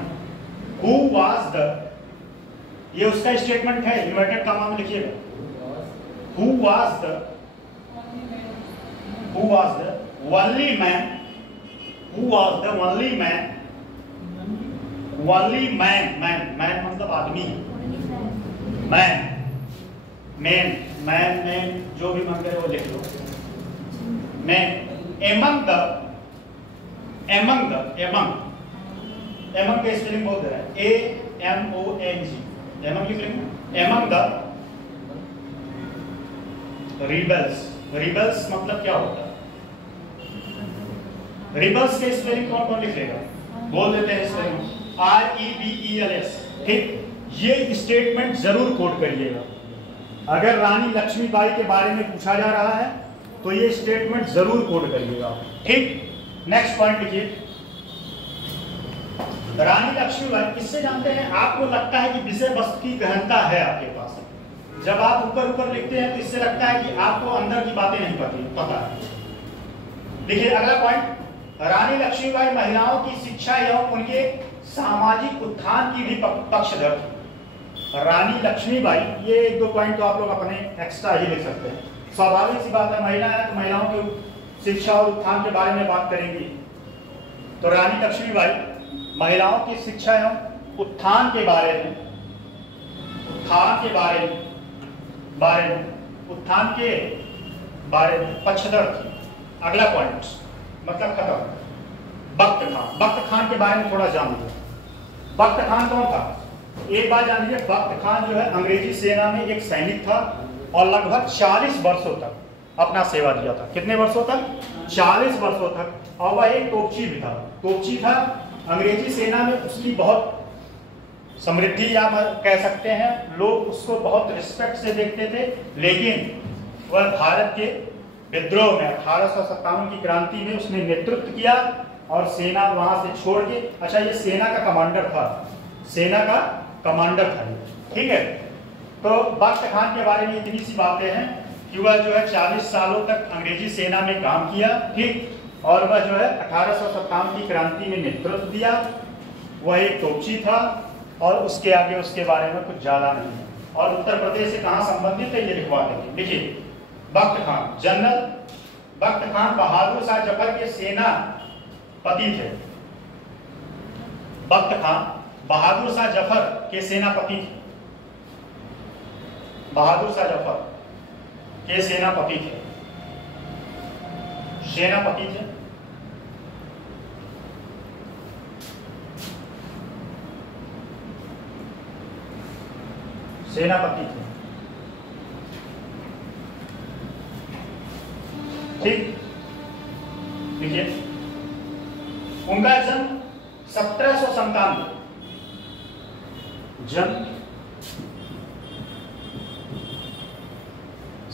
who was the, ये उसका स्टेटमेंट है, इन्वर्टेड कॉमा में लिखिएगा, who was the only man, who was the only man, only man, man मतलब आदमी, man जो भी मन करे वो लिख लो, man among के स्पेलिंग बोल दे रहा है, AMONG, among लिख लेंगे, among the rebels मतलब क्या होता है, रिबल्स के स्पेलिंग कौन लिखेगा, बोल देते हैं स्पेलिंग, REBELS, ठीक। ये स्टेटमेंट जरूर कोट करिएगा, अगर रानी लक्ष्मीबाई के बारे में पूछा जा रहा है तो ये स्टेटमेंट जरूर कोट करिएगा, ठीक। नेक्स्ट पॉइंट लिखिए, रानी लक्ष्मीबाई किससे जानते हैं, आपको लगता है कि विषय वस्तु की गहनता है आपके पास, जब आप ऊपर लिखते हैं तो इससे लगता है कि आपको अंदर की बातें नहीं पता है। देखिए अगला पॉइंट, रानी लक्ष्मीबाई महिलाओं की शिक्षा एवं उनके सामाजिक उत्थान की भी पक्षधर थी। रानी लक्ष्मीबाई, ये एक दो पॉइंट तो आप लोग अपने एक्स्ट्रा ही लिख सकते हैं, स्वाभाविक सी बात है, महिला है तो महिलाओं की शिक्षा और उत्थान के बारे में बात करेंगी। तो रानी लक्ष्मीबाई महिलाओं की शिक्षा एवं उत्थान के बारे में पक्षधर थी। अगला पॉइंट मतलब खत्म। बख्त खान के बारे में थोड़ा जान लीजिए। बख्त खान कौन था, एक बात जान लीजिए, बख्त खान जो है अंग्रेजी सेना में एक सैनिक था और लगभग 40 वर्षों तक अपना सेवा दिया था। कितने वर्षों तक? 40 वर्षों तक। और वह एक तोपची था। अंग्रेजी सेना में उसकी बहुत समृद्धि या कह सकते हैं, लोग उसको बहुत रिस्पेक्ट से देखते थे। लेकिन वह भारत के विद्रोह में 1857 की क्रांति में उसने नेतृत्व किया और सेना वहां से छोड़ के, अच्छा ये सेना का कमांडर था, ठीक है। तो बख्त खान के बारे में इतनी सी बातें हैं कि वह जो है 40 सालों तक अंग्रेजी सेना में काम किया, ठीक, और वह जो है 1857 की क्रांति में नेतृत्व दिया। वह एक तोपची था और उसके आगे उसके बारे में कुछ ज्यादा नहीं है। और उत्तर प्रदेश से कहाँ संबंधित है ये लिखवा देंगे। देखिए बख्त खान, जनरल बख्त खान बहादुर शाह जफर के सेनापति थे। बख्त खान बहादुर शाह जफर के सेनापति थे। बहादुर शाह जफर के सेनापति थे। ठीक, देखिए उनका जन्म 1797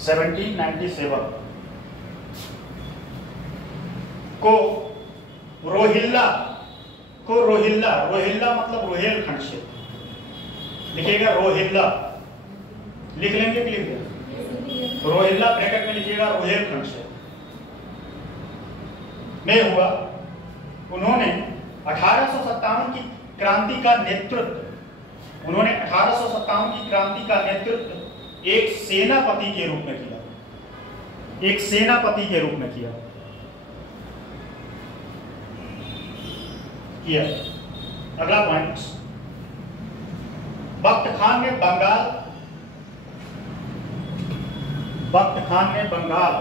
1797 को रोहिल्ला मतलब रोहेलखंड क्षेत्र, लिखिएगा रोहिल्ला, लिख लेंगे कि लिख दें? रोहिल्ला ब्रैकेट में लिखिएगा, रोहेलखंड क्षेत्र में हुआ। उन्होंने 1857 की क्रांति का नेतृत्व एक सेनापति के रूप में किया। अगला पॉइंट, बख्त खान ने बंगाल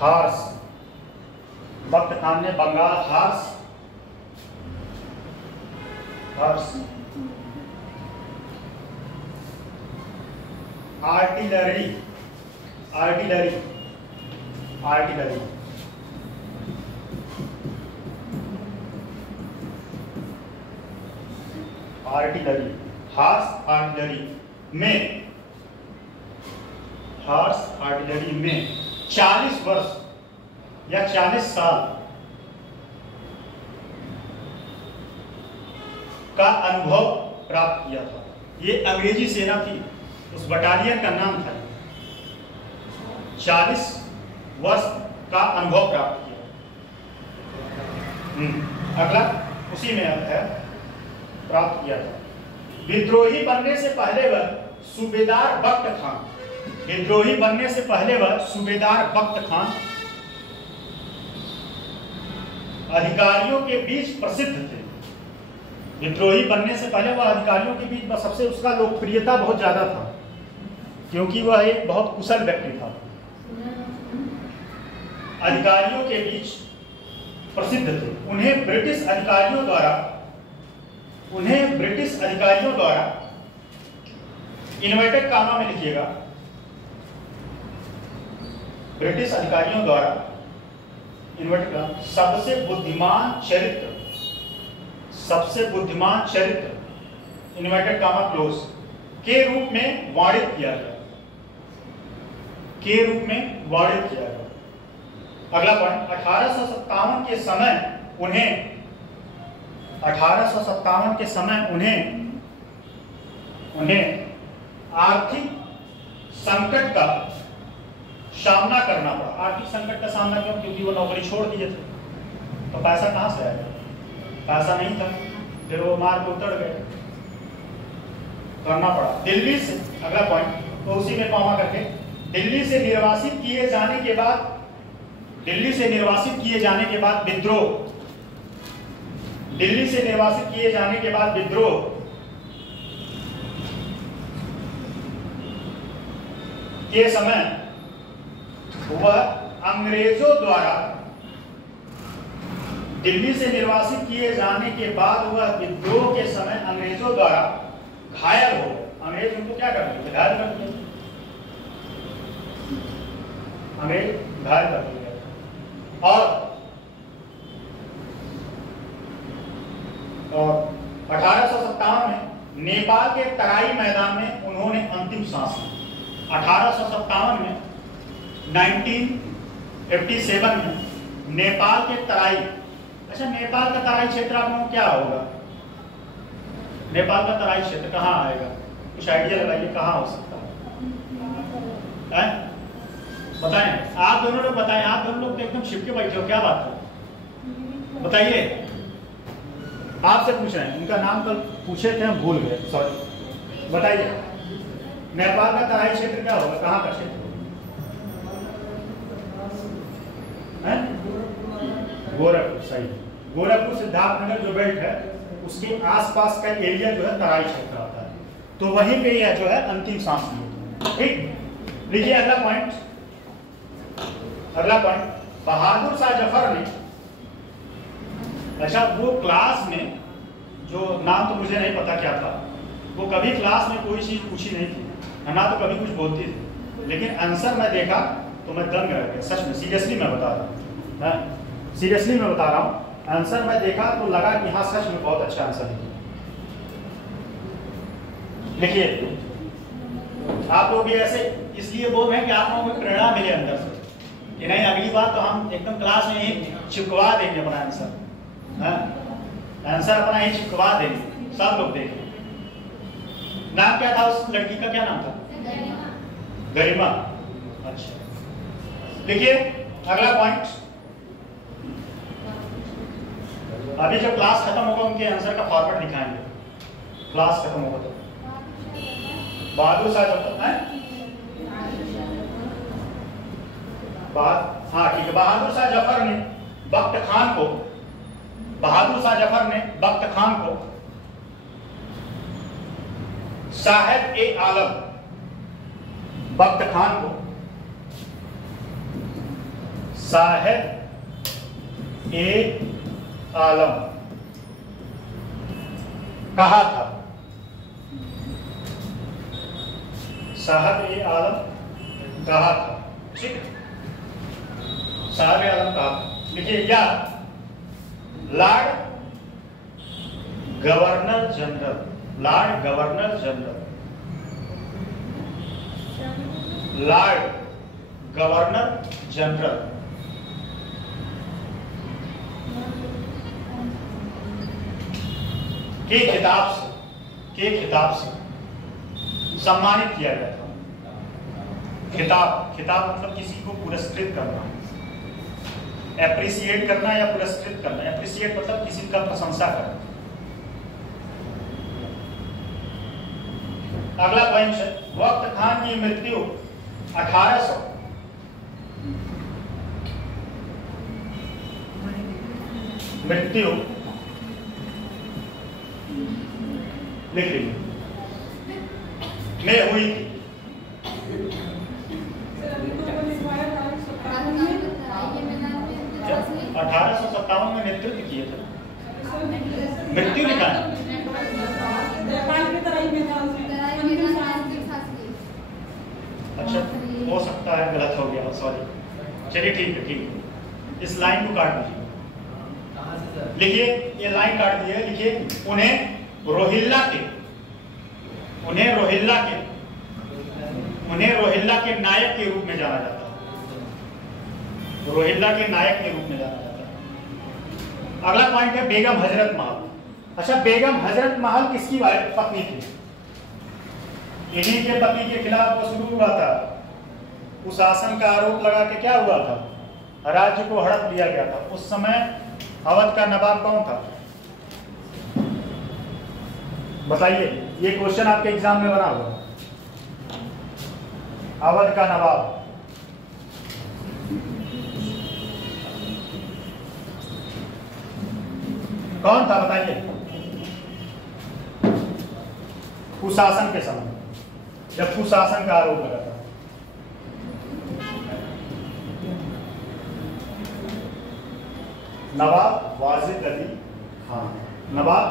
हार्स, बख्त खान ने Bengal horse artillery horse artillery में 40 वर्ष या 40 साल का अनुभव प्राप्त किया था। ये अंग्रेजी सेना थी, उस बटालियन का नाम था। 40 वर्ष का अनुभव प्राप्त किया। अगला उसी में है प्राप्त किया था। विद्रोही बनने से पहले वह सूबेदार बख्त खान, विद्रोही बनने से पहले वह सूबेदार बख्त खान अधिकारियों के बीच प्रसिद्ध थे। विद्रोही बनने से पहले वह अधिकारियों के बीच सबसे उसका लोकप्रियता बहुत ज्यादा था, क्योंकि वह एक बहुत कुशल व्यक्ति था। अधिकारियों के बीच प्रसिद्ध थे। उन्हें ब्रिटिश अधिकारियों द्वारा इन्वर्टेड कामा में लिखिएगा, ब्रिटिश अधिकारियों द्वारा इन्वर्टेड कामा सबसे बुद्धिमान चरित्र इन्वर्टेड कामा क्लोज के रूप में वर्णित किया गया। अगला पॉइंट, 1857 के समय उन्हें आर्थिक संकट का सामना करना पड़ा। आर्थिक संकट का सामना क्यों? क्योंकि वो नौकरी छोड़ दिए थे, तो पैसा कहां से आएगा? पैसा नहीं था, फिर वो मार के उतर गए, करना पड़ा। दिल्ली से, अगला पॉइंट तो उसी में कॉमा करके, दिल्ली से निर्वासित किए जाने के बाद विद्रोह के समय वह अंग्रेजों द्वारा दिल्ली से निर्वासित किए जाने के बाद वह विद्रोह के समय अंग्रेजों द्वारा घायल हो गए। अंग्रेज उनको क्या कर दिए? घायल कर दिए। और 1857 में नेपाल के तराई मैदान में उन्होंने अंतिम सांस ली। 1857 में 1957 में नेपाल के तराई, अच्छा नेपाल का तराई क्षेत्र आप लोगों को क्या होगा? नेपाल का तराई क्षेत्र कहाँ आएगा? कुछ आइडिया लगाइए, कहाँ हो सकता है? बताएं, आप दोनों लोग बताएं। आप दोनों लोग तो एकदम छिपके बैठे हो, क्या बात है? बताइए, आपसे पूछ रहे हैं। उनका नाम कल पूछे थे, हम भूल गए, सॉरी। बताइए, नेपाल का तराई क्षेत्र क्या होगा? कहाँ का क्षेत्र है? गोरखपुर, सही। गोरखपुर सिद्धार्थनगर जो बेल्ट है उसके आसपास का एरिया जो है तराई क्षेत्र आता है, तो वहीं पे यह जो है अंतिम सांस ली। ठीक, देखिए अगला पॉइंट। बहादुर शाह जफर ने, अच्छा वो क्लास में, जो नाम तो मुझे नहीं पता क्या था, वो कभी क्लास में कोई चीज पूछी नहीं थी, ना तो कभी कुछ बोलती थी, लेकिन आंसर मैं देखा तो मैं दंग रह गया। सच में, सीरियसली मैं बता रहा हूँ, आंसर मैं देखा तो लगा कि हाँ सच में बहुत अच्छा आंसर लिखिए। आप लोग भी ऐसे इसलिए बोल रहे हैं कि आप लोगों को प्रेरणा मिले अंदर से कि नहीं, अगली बार तो हम एकदम क्लास में ही चिपकवा देंगे अपना आंसर। आंसर अपना ही चिपकवा देंगे, सब लोग देखेंगे। नाम क्या था उस लड़की का? क्या नाम था? गरिमा। अच्छा, देखिए अगला पॉइंट। अभी जब क्लास खत्म होगा उनके आंसर का फॉर्मेट दिखाएंगे, क्लास खत्म होगा तो। बहादुर शाह जफर है, हाँ ठीक है। बहादुर शाह जफर ने बख्त खान को साहेब ए आलम, बख्त खान को साहेब ए आलम कहा था। साहब ए आलम कहा था, ठीक, साहब ए आलम कहा था। लिखिए, क्या लॉर्ड गवर्नर जनरल के खिताब से सम्मानित किया गया था। खिताब, खिताब मतलब किसी को पुरस्कृत करना, एप्रिसिएट करना या पुरस्कृत करना। एप्रिसिएट मतलब किसी का प्रशंसा करना। अगला पॉइंट है, वक्त खान की मृत्यु 1800 मृत्यु लिख लीजिए में हुई थी। सर अभी तो वो लिखवाया था 57 में। 1857 में नेतृत्व किए थे। सर मृत्यु लिखा है। नेपाल की तराई में था उसमें। अच्छा, हो सकता है गलत हो गया, सॉरी। चलिए ठीक है, ठीक है। इस लाइन को काट दीजिए। कहाँ से सर? लिखिए, ये लाइन काट दी है। लिखिए, उन्हें रोहिल्ला के नायक के रूप में जाना जाता है। रोहिल्ला के नायक के रूप में जाना जाता है। अगला पॉइंट है बेगम हजरत महल। अच्छा, बेगम हजरत महल किसकी पत्नी थी? इन्हीं के पति के खिलाफ वो शुरू हुआ था। कुशासन का आरोप लगा के क्या हुआ था? राज्य को हड़प लिया गया था। उस समय अवध का नवाब कौन था? बताइए, ये क्वेश्चन आपके एग्जाम में बना हुआ। अवध का नवाब कौन था? बताइए। कुशासन के समय, जब कुशासन का आरोप लगा था। नवाब वाजिद अली खान। नवाब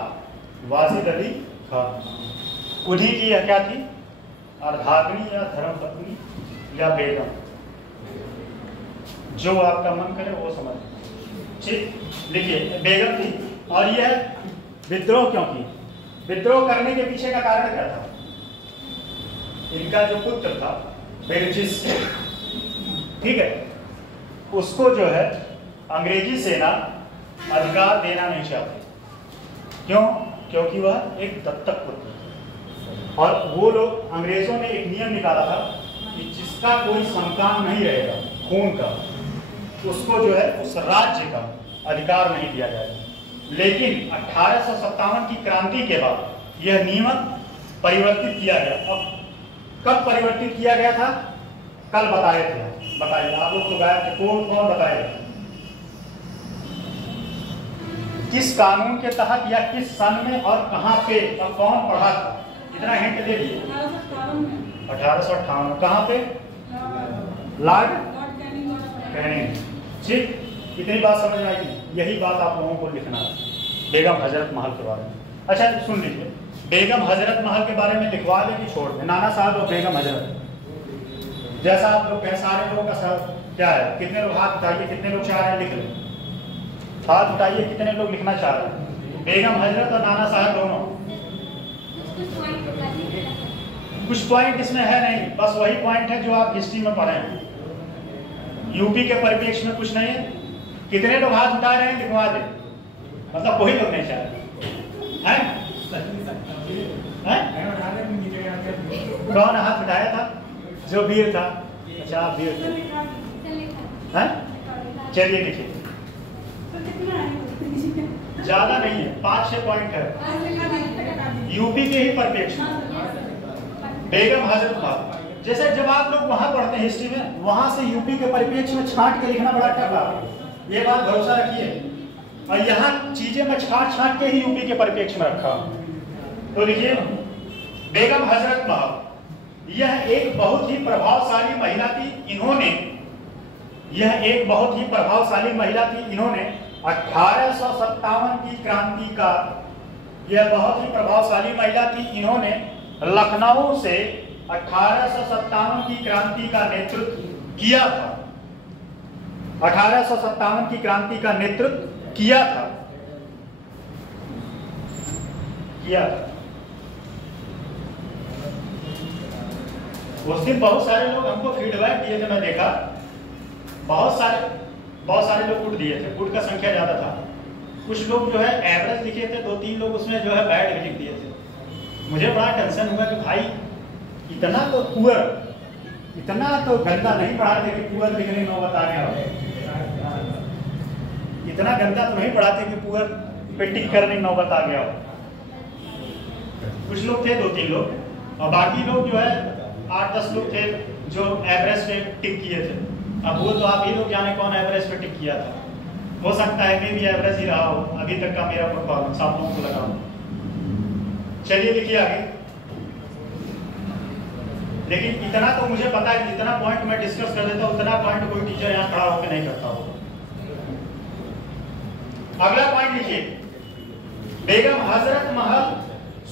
वाजिद अली खान। उन्हीं की यह क्या थी? अर्धांगिनी या धर्मपत्नी या बेगम, जो आपका मन करे वो समझ। ठीक, लिखिए, बेगम थी। और यह विद्रोह क्यों की? विद्रोह करने के पीछे का कारण क्या था? इनका जो पुत्र था बेरजिस, ठीक है, उसको जो है अंग्रेजी सेना अधिकार देना नहीं चाहती। क्यों? क्योंकि वह एक दत्तक पुत्र था। और वो लोग, अंग्रेजों ने एक नियम निकाला था कि जिसका कोई संतान नहीं रहेगा खून का, उसको जो है उस राज्य का अधिकार नहीं दिया जाएगा। लेकिन 1857 की क्रांति के बाद यह नियम परिवर्तित किया गया। अब कब परिवर्तित किया गया था? कल बताए थे। बताइए, आप लोग तो गए थे, कौन बताएगा? किस कानून के तहत या किस सन में और कहां पे और कौन पढ़ा था? इतना हिंट दे दिए। 1858 कहां पे? Lord Canning. ठीक, इतनी बात समझ में आएगी। यही बात आप लोगों को लिखना है बेगम हजरत महल के बारे में। अच्छा, सुन लीजिए, बेगम हजरत महल के बारे में लिखवा दे कि छोड़ दे? नाना साहब और बेगम हजरत, जैसा आप लोग कहें। सारे लोगों का क्या है? कितने लोग हाथ उठाइए, कितने लोग चाह रहे हैं लिख लें? हाथ उठाइए, कितने लोग लिखना चाह रहे हैं? बेगम हजरत और नाना साहब दोनों। कुछ पॉइंट इसमें है नहीं, बस वही पॉइंट है जो आप हिस्ट्री में पढ़े हैं। यूपी के परिप्रेक्ष्य में कुछ नहीं है। कितने लोग हाथ उठा रहे हैं? लिखवा दे। मतलब कोई लोग नहीं चाह रहे हैं? कौन हाथ उठाया था? जो वीर था। अच्छा, आप वीर थे। चलिए लिखिए। ज्यादा नहीं है, 5-6 पॉइंट है यूपी के ही परिप्रेक्ष्य में। बेगम हजरत महल, जैसे जब आप लोग वहां पढ़ते हैं हिस्ट्री में, वहां से यूपी के परिप्रेक्ष्य में छांट के लिखना बड़ा टफ है। ये बात भरोसा रखिए। और यहाँ चीजें मैं छांट के ही यूपी के परिप्रेक्ष्य में रखा। तो लिखिए, बेगम हजरत महल यह एक बहुत ही प्रभावशाली महिला थी। इन्होंने 1857 की क्रांति का, यह बहुत ही प्रभावशाली महिला थी। इन्होंने लखनऊ से 1857 की क्रांति का नेतृत्व किया था। 1857 की क्रांति का नेतृत्व किया था। उस दिन बहुत सारे लोग हमको फीडबैक दिए थे, मैं देखा बहुत सारे लोग पुट दिए थे। पुट का संख्या ज्यादा था। कुछ लोग जो है एवरेज लिखे थे, 2-3 लोग उसमें जो है बैड भी लिख दिए थे। मुझे बड़ा टेंशन हुआ कि भाई इतना तो पुअर, इतना तो गंदा नहीं पढ़ाते कि पुअर लिखने में नौबत आ गया हो, इतना गंदा तो नहीं पढ़ाते कि पुअर पे टिक करने में नौबत आ गया हो। कुछ लोग थे 2-3 लोग, और बाकी लोग जो है 8-10 लोग थे जो एवरेज पे टिक किए थे। अब वो तो आप ही लोग जाने कौन एवरेज पे टिक किया था। हो सकता है मैं भी एवरेज ही रहा हो, अभी तक का मेरा परफॉर्मेंस आप लोगों को लगा हो। चलिए लिखिए आगे। लेकिन इतना तो मुझे पता है कि जितना पॉइंट मैं डिस्कस कर देता हूं उतना पॉइंट कोई टीचर यहाँ खड़ा होकर नहीं करता हो। अगला पॉइंट लिखिए, बेगम हजरत महल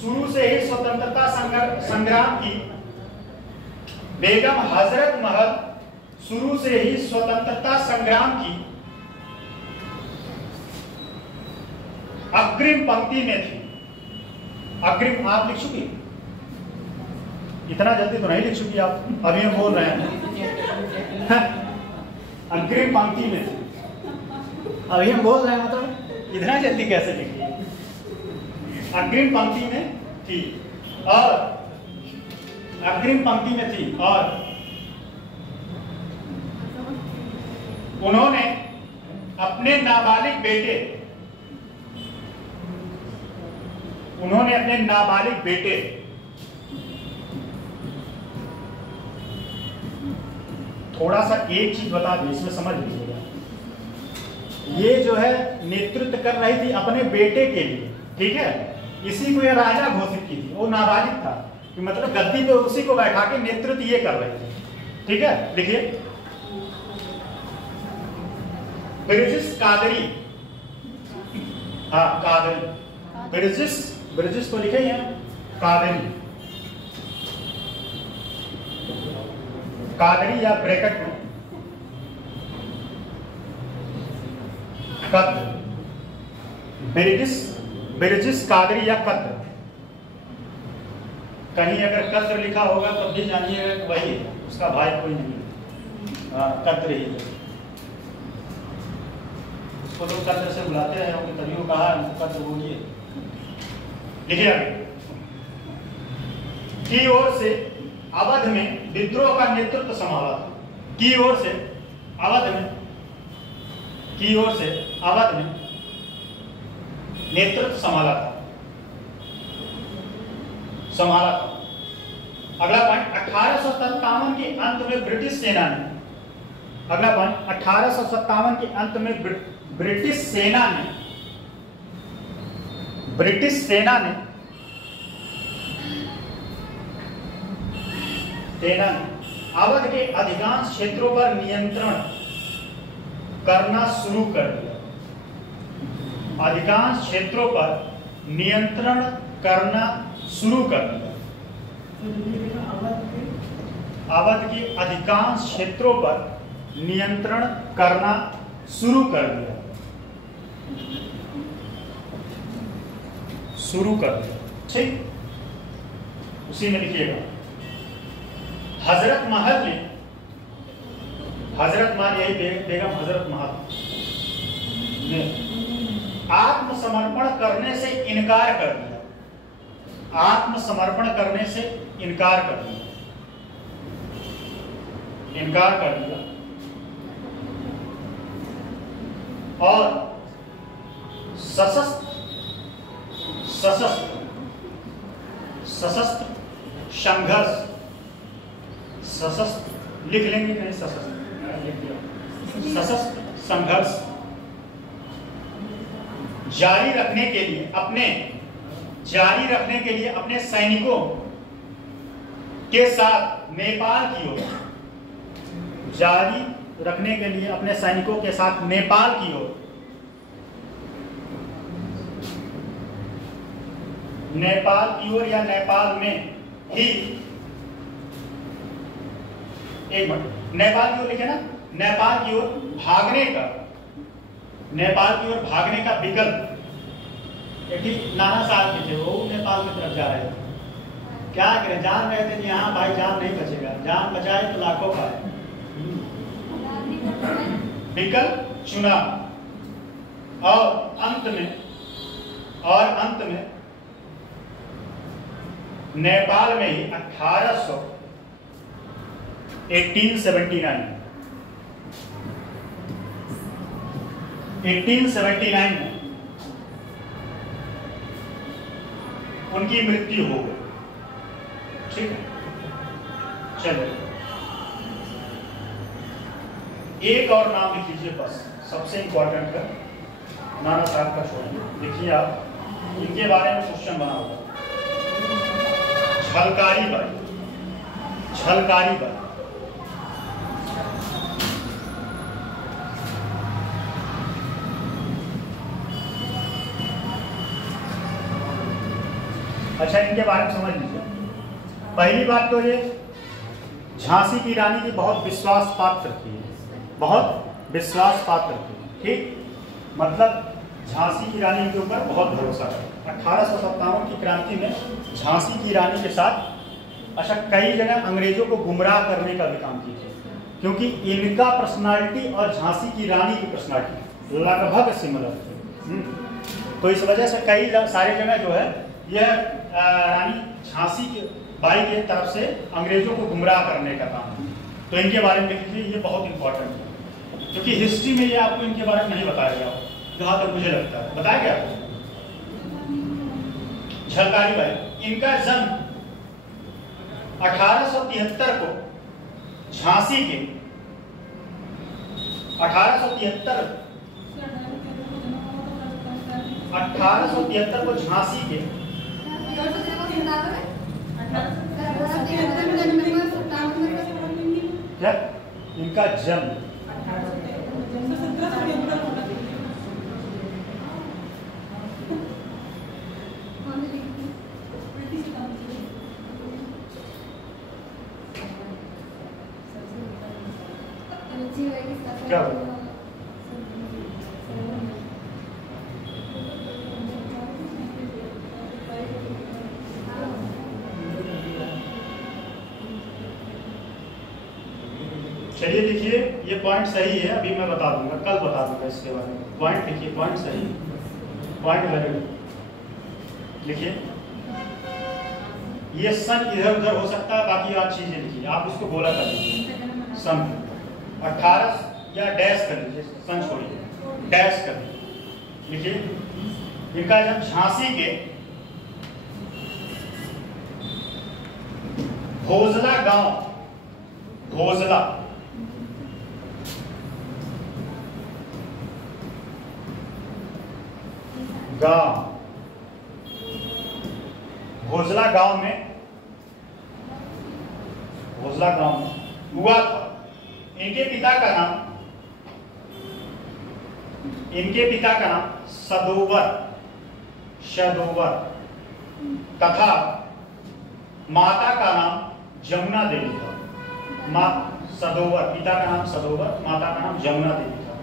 शुरू से ही स्वतंत्रता संग्राम की, बेगम हजरत महल शुरू से ही स्वतंत्रता संग्राम की अग्रिम पंक्ति में थी। अग्रिम आप लिख चुकी, इतना जल्दी तो नहीं लिख चुकी आप, अभी हम बोल रहे हैं अग्रिम पंक्ति में थी, अभी हम बोल रहे हैं, मतलब इतना जल्दी कैसे लिखिए। अग्रिम पंक्ति में थी और अग्रिम पंक्ति में थी और उन्होंने अपने नाबालिग बेटे, उन्होंने अपने नाबालिग बेटे थोड़ा सा एक चीज बता दी, इसमें समझ लीजिएगा। ये जो है नेतृत्व कर रही थी अपने बेटे के लिए, ठीक है, इसी को ये राजा घोषित की थी, वो नाबालिग था कि मतलब गद्दी पे उसी को बैठा के नेतृत्व ये कर रही थी, ठीक है। लिखिए, ब्रिजिस कादरी, हाँ कादरी, ब्रिजिस को लिखे हैं कादरी, कादरी या ब्रैकेट में कद्र, ब्रिजिस कादरी या कद्र। कहीं अगर कद्र लिखा होगा तो भी जानिएगा वही है, उसका भाई कोई नहीं, कद्र ही है। उसको लोग कद्र से बुलाते हैं, तभी वो कहा कद्र बोलिए। लिखिए की ओर से अवध में विद्रोह का नेतृत्व संभाला था। की ओर से अवध में, की ओर से अवध में नेतृत्व संभाला था। अगला पॉइंट, 1857 के अंत में ब्रिटिश सेना ने, अगला पॉइंट 1857 के अंत में ब्रिटिश सेना ने अवध के अधिकांश क्षेत्रों पर नियंत्रण करना शुरू कर दिया। अधिकांश क्षेत्रों पर नियंत्रण करना शुरू कर दिया। अवध के अधिकांश क्षेत्रों पर नियंत्रण करना शुरू कर दिया। ठीक, उसी में लिखिएगा, हजरत महल ने, हजरत महल यही बेगम हजरत महल ने आत्मसमर्पण करने से इनकार कर दिया। आत्मसमर्पण करने से इनकार कर दिया। और सशस्त्र संघर्ष, सशस्त्र लिख लेंगे, नहीं सशस्त्र संघर्ष जारी रखने के लिए अपने सैनिकों के साथ नेपाल की ओर, जारी रखने के लिए अपने सैनिकों के साथ नेपाल की ओर, नेपाल की ओर या नेपाल में ही, एक मिनट, नेपाल की ओर लिखे ना, नेपाल की ओर भागने का, नेपाल की ओर भागने का विकल्प। एक नाना साहब के थे, वो नेपाल की तरफ जा रहे थे, क्या करें, जान रहे थे कि यहाँ भाई जान नहीं बचेगा, जान बचाए तो लाखों का विकल्प चुना। और अंत में नेपाल में ही 1800 1879 में उनकी मृत्यु हो गई। ठीक है, चलिए एक और नाम लिख लीजिए बस, सबसे इंपॉर्टेंट है, नाना साहब का छोड़िए, लिखिए आप, इनके बारे में क्वेश्चन बना होगा। झलकारी बाई, झलकारी बाई। अच्छा, इनके बारे में समझ लीजिए। पहली बात तो ये झांसी की रानी की बहुत विश्वास पात्र थी, बहुत विश्वास पात्र थी। ठीक, मतलब झांसी की रानी के ऊपर बहुत भरोसा है। 1857 की क्रांति में झांसी की रानी के साथ अच्छा कई जगह अंग्रेजों को गुमराह करने का भी काम किए, क्योंकि इनका पर्सनालिटी और झांसी की रानी की पर्सनालिटी लगभग सिमिलर थी। तो इस वजह से कई सारी जगह जो है यह रानी झांसी की बाई की तरफ से अंग्रेजों को गुमराह करने का काम। तो इनके बारे में लिख लीजिए, ये बहुत इंपॉर्टेंट है, क्योंकि हिस्ट्री में ये आपको इनके बारे में नहीं बताया गया, जहाँ तक मुझे लगता है। बताया गया आपको झलकारी बाई, इनका जन्म 1873 को झांसी के 1873 को झांसी के क्या इनका जन्म क्या होगा? चलिए लिखिए, ये पॉइंट सही है, अभी मैं बता दूंगा, कल बता दूंगा इसके बारे में। पॉइंट लिखिए, पॉइंट सही, पॉइंट वैलिड लिखिए। ये सन इधर उधर हो सकता है, बाकी और चीजें लिखिए, आप उसको गोला कर लीजिए। सन 18 या डैश कर लीजिए, सन छोड़िए, डैश कर लीजिए। लिखिए इनका जब झांसी के भोजला गांव, भोजला गांव, भोजला गांव में, भोजला गांव में हुआ था। इनके पिता का नाम, इनके पिता का नाम सदोवर, सदोवर तथा माता का नाम जमुना देवी था। माँ सदोवर, पिता का नाम सदोवर, माता का नाम जमुना देवी था,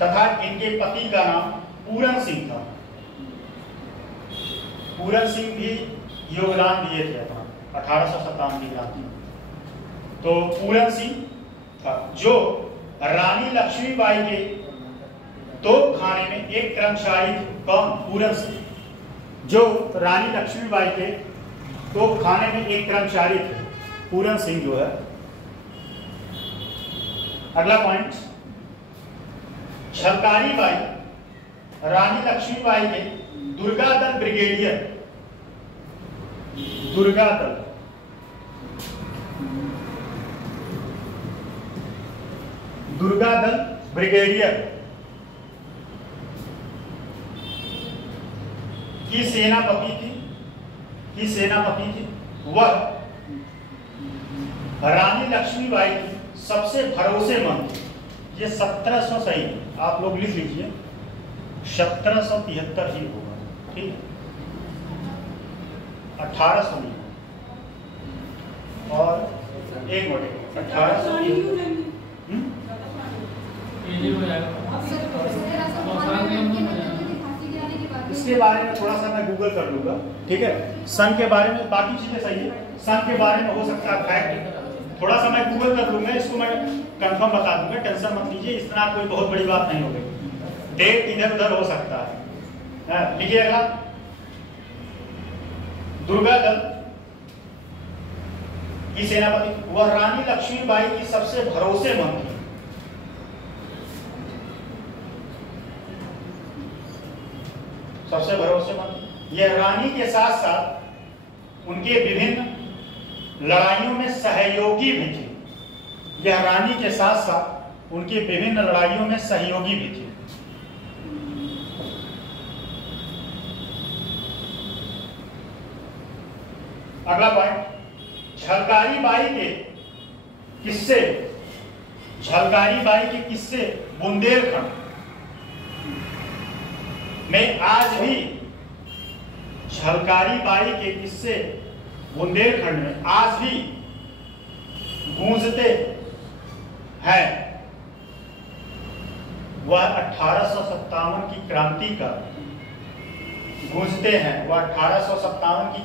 तथा इनके पति का नाम पूरन सिंह था। पूरन सिंह भी योगदान दिए थे अपना 1857 की क्रांति में। तो पूरन सिंह था जो रानी लक्ष्मीबाई के तोप खाने में एक कर्मचारी थे। कौन? पूरन सिंह, जो रानी लक्ष्मीबाई के तोप खाने में एक कर्मचारी थे। पूरन सिंह जो है। अगला पॉइंट, झलकारी बाई रानी लक्ष्मीबाई के दुर्गा दल ब्रिगेडियर, दुर्गा दल ब्रिगेडियर की सेनापति थी। वह रानी लक्ष्मीबाई की सबसे भरोसेमंद थी। ये 1700 सही, आप लोग लिख लीजिए, 1773 ही होगा, ठीक है, 1800 नहीं। और एक मिनट, 1800 इसके बारे में थोड़ा सा मैं गूगल कर लूंगा, ठीक है। सन के बारे में बाकी चीजें सही है, सन के बारे में हो सकता है फैक्ट, थोड़ा सा मैं गूगल कर लूंगा, इसको मैं कंफर्म बता दूंगा, टेंशन मत लीजिए, इतना कोई बहुत बड़ी बात नहीं होगी, डेट इधर उधर हो सकता है। लिखिएगा, दुर्गा दल की सेनापति, वह रानी लक्ष्मीबाई की सबसे भरोसेमंद थी। सबसे भरोसेमंद। यह रानी के साथ साथ उनके विभिन्न लड़ाइयों में सहयोगी भी थी। यह रानी के साथ साथ उनके विभिन्न लड़ाइयों में सहयोगी भी थी। अगला पॉइंट, झलकारी बाई के किस्से। झलकारी बाई के किस्से बुंदेलखंड में आज भी, झलकारी बाई के किस्से बुंदेलखंड में आज भी गूंजते हैं। वह 1857 की क्रांति का गूंजते हैं। वह 1857 की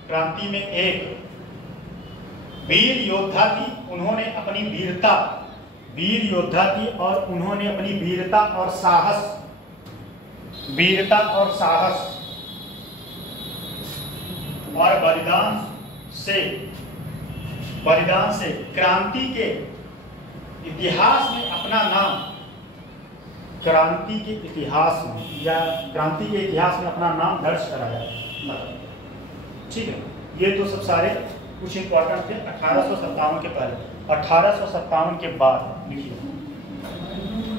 क्रांति में एक वीर योद्धा थी। उन्होंने अपनी वीर योद्धा थी और उन्होंने अपनी वीरता और साहस और बलिदान से क्रांति के इतिहास में अपना नाम, क्रांति के इतिहास में अपना नाम दर्ज कराया। ठीक है, ये तो सब सारे कुछ इंपॉर्टेंट थे 1857 के पहले। 1857 के बाद लिखिए,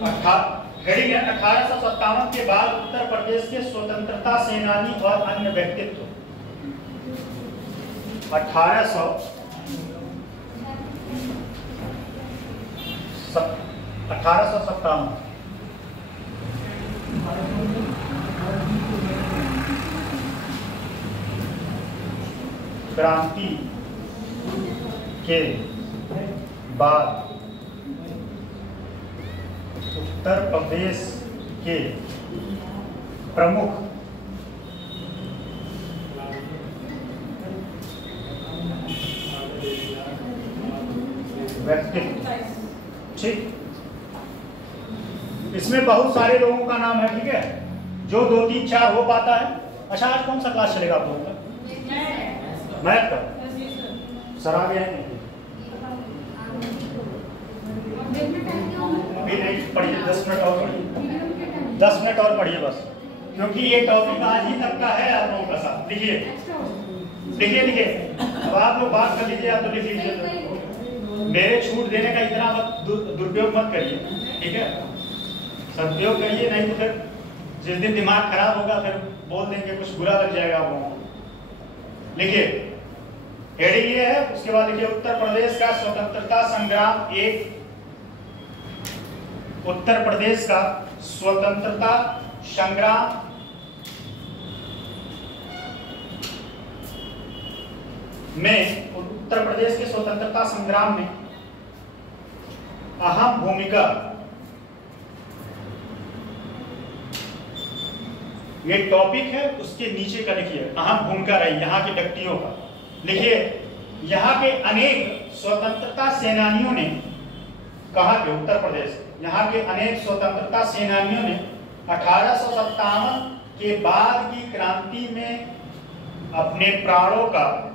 1857 के बाद उत्तर प्रदेश के स्वतंत्रता सेनानी और अन्य व्यक्तित्व। 1857 क्रांति के बाद उत्तर प्रदेश के प्रमुख व्यक्तित्व। ठीक, इसमें बहुत सारे लोगों का नाम है। ठीक है, जो 2, 3, 4 हो पाता है। अच्छा, आज कौन सा क्लास चलेगा आप लोगों का? मैथ का। सर आ गए हैं? अभी नहीं पढ़िए, 10 मिनट और पढ़िए, 10 मिनट और पढ़िए बस, क्योंकि ये टॉपिक आज ही तक का है आप लोगों का साथ। लिखिए। अब आप लोग बात कर लीजिए, आप तो लिख लीजिए। मेरे छूट देने का इतना दुरुपयोग मत करिए। ठीक है, सदुपयोग करिए, नहीं तो फिर जिस दिन दिमाग खराब होगा फिर बोल देंगे, कुछ बुरा लग जाएगा आप लोगों को। लिखिए, हेडिंग ये है, उसके बाद लिखिए उत्तर प्रदेश का स्वतंत्रता संग्राम एक। उत्तर प्रदेश का स्वतंत्रता संग्राम में, उत्तर प्रदेश के स्वतंत्रता संग्राम में अहम भूमिका, ये टॉपिक है, उसके नीचे का लिखिए अहम भूमिका रही यहाँ के व्यक्तियों का। लिखिए, यहाँ के अनेक स्वतंत्रता सेनानियों ने, कहा के उत्तर प्रदेश, यहाँ के अनेक स्वतंत्रता सेनानियों ने 1857 के बाद की क्रांति में अपने प्राणों का,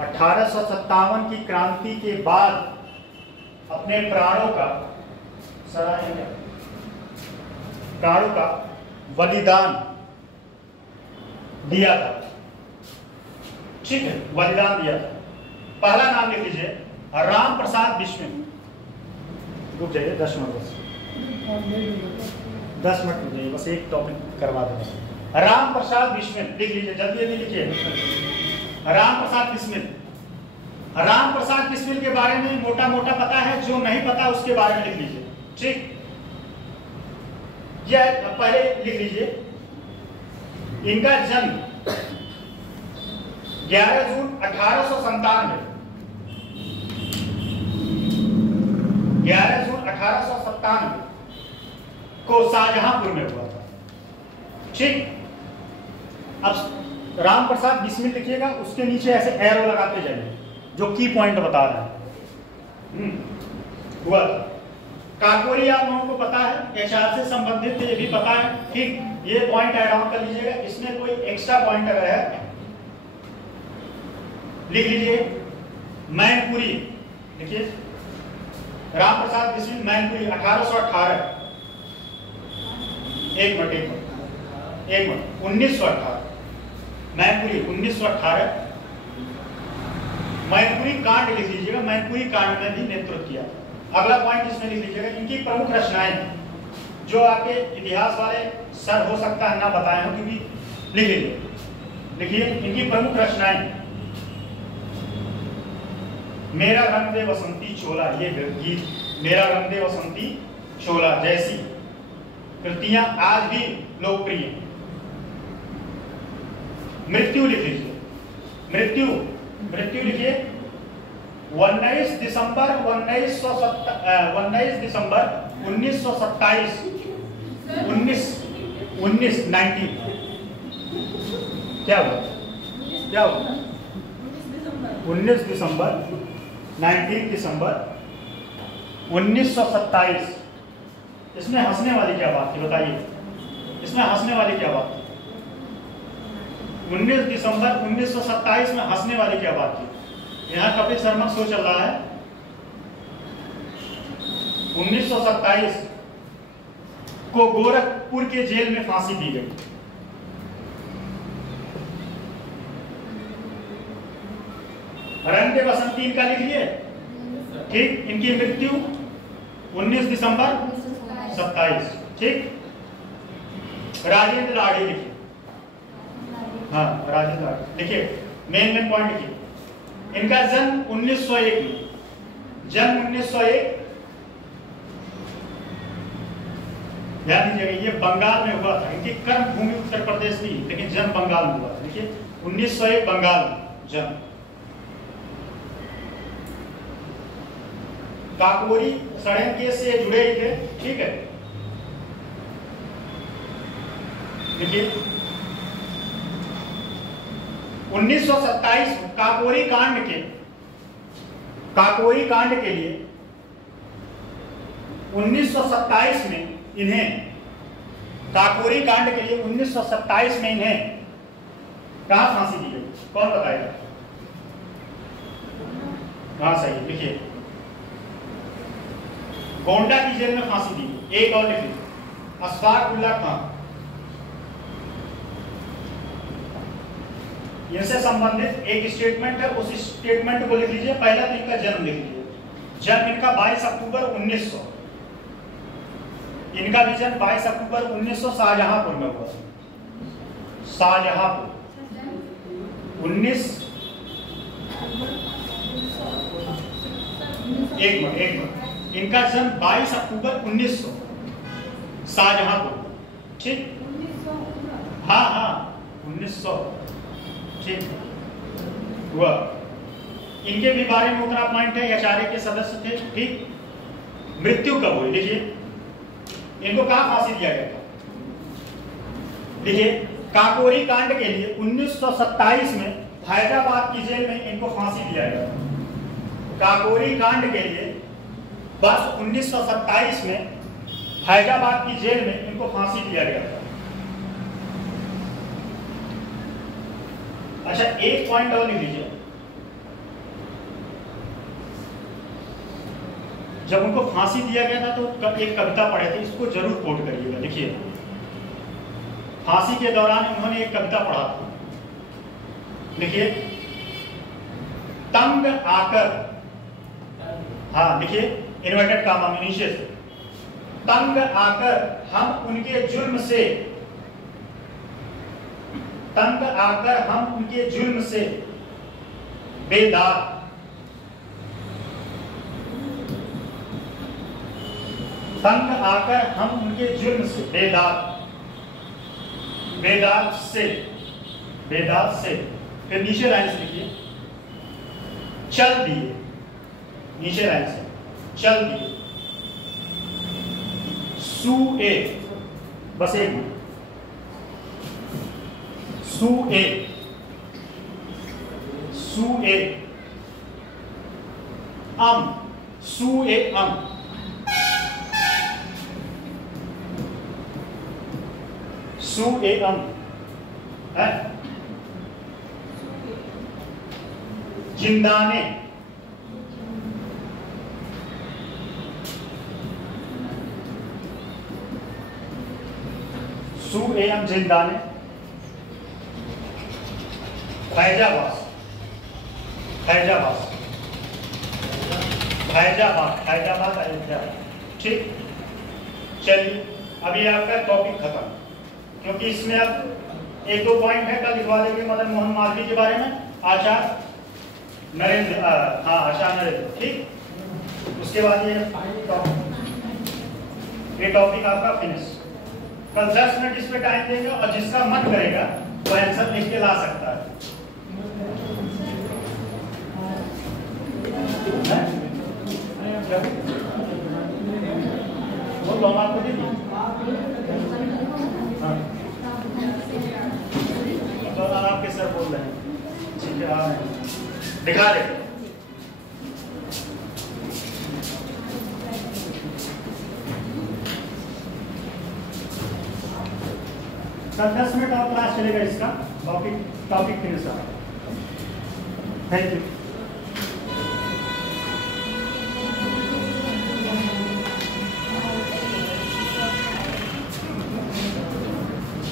1857 की क्रांति के बाद अपने प्राणों का बलिदान दिया था। ठीक है, बलिदान दिया था। पहला नाम लिख लीजिए, राम प्रसाद बिस्मिल। रुक जाइए 10 मिनट बस, 10 मिनट रुक जाइए बस, एक टॉपिक करवा देंगे। राम प्रसाद बिस्मिल लिख लीजिए, जल्दी लिखिए। राम प्रसाद बिस्मिल। राम प्रसाद बिस्मिल के बारे में मोटा मोटा पता है, जो नहीं पता उसके बारे में लिख लीजिए। ठीक, यह पहले लिख लीजिए, इनका जन्म 11 जून 1897, 11 जून 1897 को शाहजहांपुर में हुआ था। ठीक, अब राम प्रसाद बिस्मिल लिखिएगा, उसके नीचे ऐसे एरो लगाते जाइए जो की पॉइंट बता रहे हैं। हुआ था। काकोरी आप लोगों को पता है, एचआर से संबंधित है, ये भी पता है, ठीक। ये पॉइंट ऐड ऑन कर लीजिएगा। इसमें कोई एक्स्ट्रा पॉइंट अगर है लिख लीजिए। मैनपुरी देखिए, राम प्रसाद बिस्मिल मैनपुरी 1818। एक मिनट 1918 मैनपुरी 1918। मैनपुरी कांड लिख लीजिएगा, मैनपुरी कांड में भी नेतृत्व किया। अगला पॉइंट इसमें लिख लीजिएगा, इनकी प्रमुख रचनाएं जो आपके इतिहास वाले सर हो सकता है ना बताए हो, क्योंकि लिख लीजिए। लिखिए इनकी प्रमुख रचनाएं, मेरा रंग दे बसंती चोला, ये गीत मेरा रंग दे बसंती चोला जैसी कृतियां आज भी लोकप्रिय। मृत्यु लिख लीजिए, मृत्यु लिखिए 19 दिसंबर 1927 19 क्या हुआ 19 दिसंबर 1927। इसमें हंसने वाली क्या बात थी बताइए, इसमें हंसने वाली क्या बात थी? 19 दिसंबर 1927 में हंसने वाली क्या बात थी? यहाँ कपिल शर्मा शो चल रहा है। 1927 को गोरखपुर के जेल में फांसी दी गई। रंग दे बसंती इनका लिख लिए, ठीक। इनकी मृत्यु 19 दिसंबर 27, ठीक। राजेंद्र लाड़ी लिखिए, हाँ राजेंद्र लाड़ी लिखिए, मेन पॉइंट लिखिए। इनका जन्म 1901 में, जन्म 1901, ध्यान दीजिएगा ये बंगाल में हुआ था। इनकी कर्म भूमि उत्तर प्रदेश थी, लेकिन जन्म बंगाल में हुआ था। देखिए 1901 बंगाल में जन्म। काकोरी षड्यंत्र से जुड़े ही थे, ठीक है। देखिए 1927 काकोरी कांड के लिए 1927 में इन्हें, काकोरी कांड के लिए 1927 में इन्हें कहां फांसी दी गई? कौन बताएगा? हाँ सही, लिखिए गोंडा की जेल में फांसी दी गई। एक और लिखिए, अशफाकुल्ला खान। इनसे संबंधित एक स्टेटमेंट है, उस स्टेटमेंट को लिख लीजिए। पहला तो इनका जन्म लिख लीजिए, जन्म इनका 22 अक्टूबर 1900। इनका भी जन्म 22 अक्टूबर 1900 शाहजहांपुर में हुआ। शाहजहांपुर 19 एक मिनट इनका जन्म 22 अक्टूबर 1900 शाहजहांपुर, ठीक। हाँ 1900, ठीक हुआ। इनके भी बारे में उतना पॉइंट है, आचार्य के सदस्य थे, ठीक। मृत्यु कब हुई देखिए, इनको कहां फांसी दिया गया था? देखिए काकोरी कांड के लिए 1927 में फैजाबाद की जेल में इनको फांसी दिया गया था। काकोरी कांड के लिए वर्ष 1927 में फैजाबाद की जेल में इनको फांसी दिया गया था। अच्छा एक पॉइंट और लिख लीजिए, जब उनको फांसी दिया गया था तो एक कविता पढ़े थे, इसको जरूर कोट करिएगा। देखिए फांसी के दौरान उन्होंने एक कविता पढ़ा था, लिखिए तंग आकर, हाँ लिखिए इन्वर्टेड कामा में नीचे से, तंग आकर हम उनके जुल्म से, तंग आकर हम उनके जुल्म से बेदाग, तंग आकर हम उनके जुल्म से बेदाग, बेदाग से, बेदाग से, फिर नीचे लाइन से लिखिए चल दिए, नीचे लाइन से चल दिए, सुए, बस एक मिनट, सुए, सुए सुए सु ए अम है, जिंदाने, सु ए अम जिंदाने, फैजाबाद, फैजाबाद, फैजाबाद, फैजाबाद अयोध्या। ठीक, चलिए अभी आपका टॉपिक खत्म, क्योंकि इसमें अब एक दो पॉइंट है, कल लिखवा देंगे मदन मोहन मालवीय के बारे में, आचार्य नरेंद्र, हाँ आचार्य नरेंद्र। ठीक, उसके बाद ये टॉपिक आपका फिनिश। कल 10 मिनट इस पे टाइम देंगे और जिसका मन करेगा वो आंसर लिख के ला सकता है। वो तो हम आपको दे दिए। हाँ, तो आपके सर बोल रहे हैं, ठीक है, आ रहे हैं, दिखा दे। सर 10 मिनट और क्लास चलेगा इसका, topic finish. Thank you.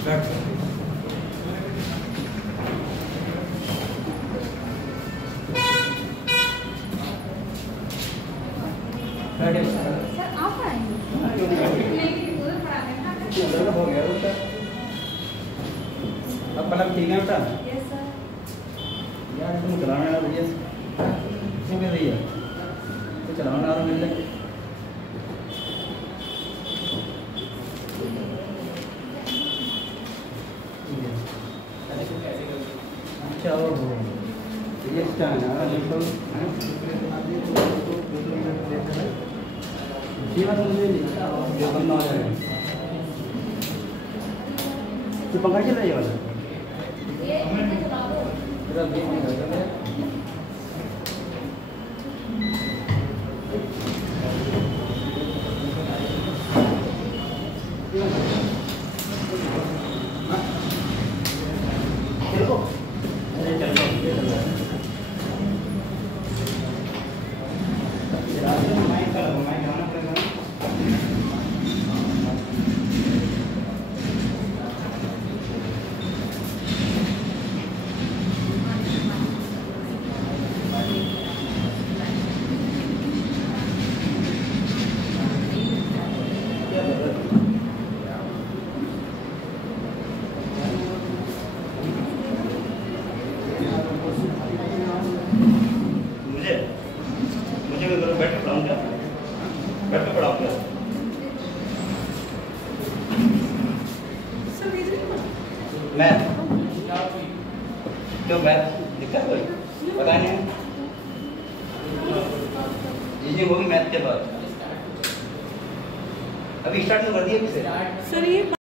Sir आप आएंगे हो गया बेटा, अब मतलब ठीक है बेटा। Yes sir. यार तुम चलाना है भैया, क्यों कह रही है तो चलाना आ मिल जाए। अच्छा वो ये स्टैंड है बिल्कुल, ये बात मुझे नहीं पता, बंद हो जाएगा तो पंखा चल रही है वाला क्यों मैथ दिक्कत कोई पता नहीं जी होगी मैथ के बाद। अभी स्टार्ट तो कर दिया सर ये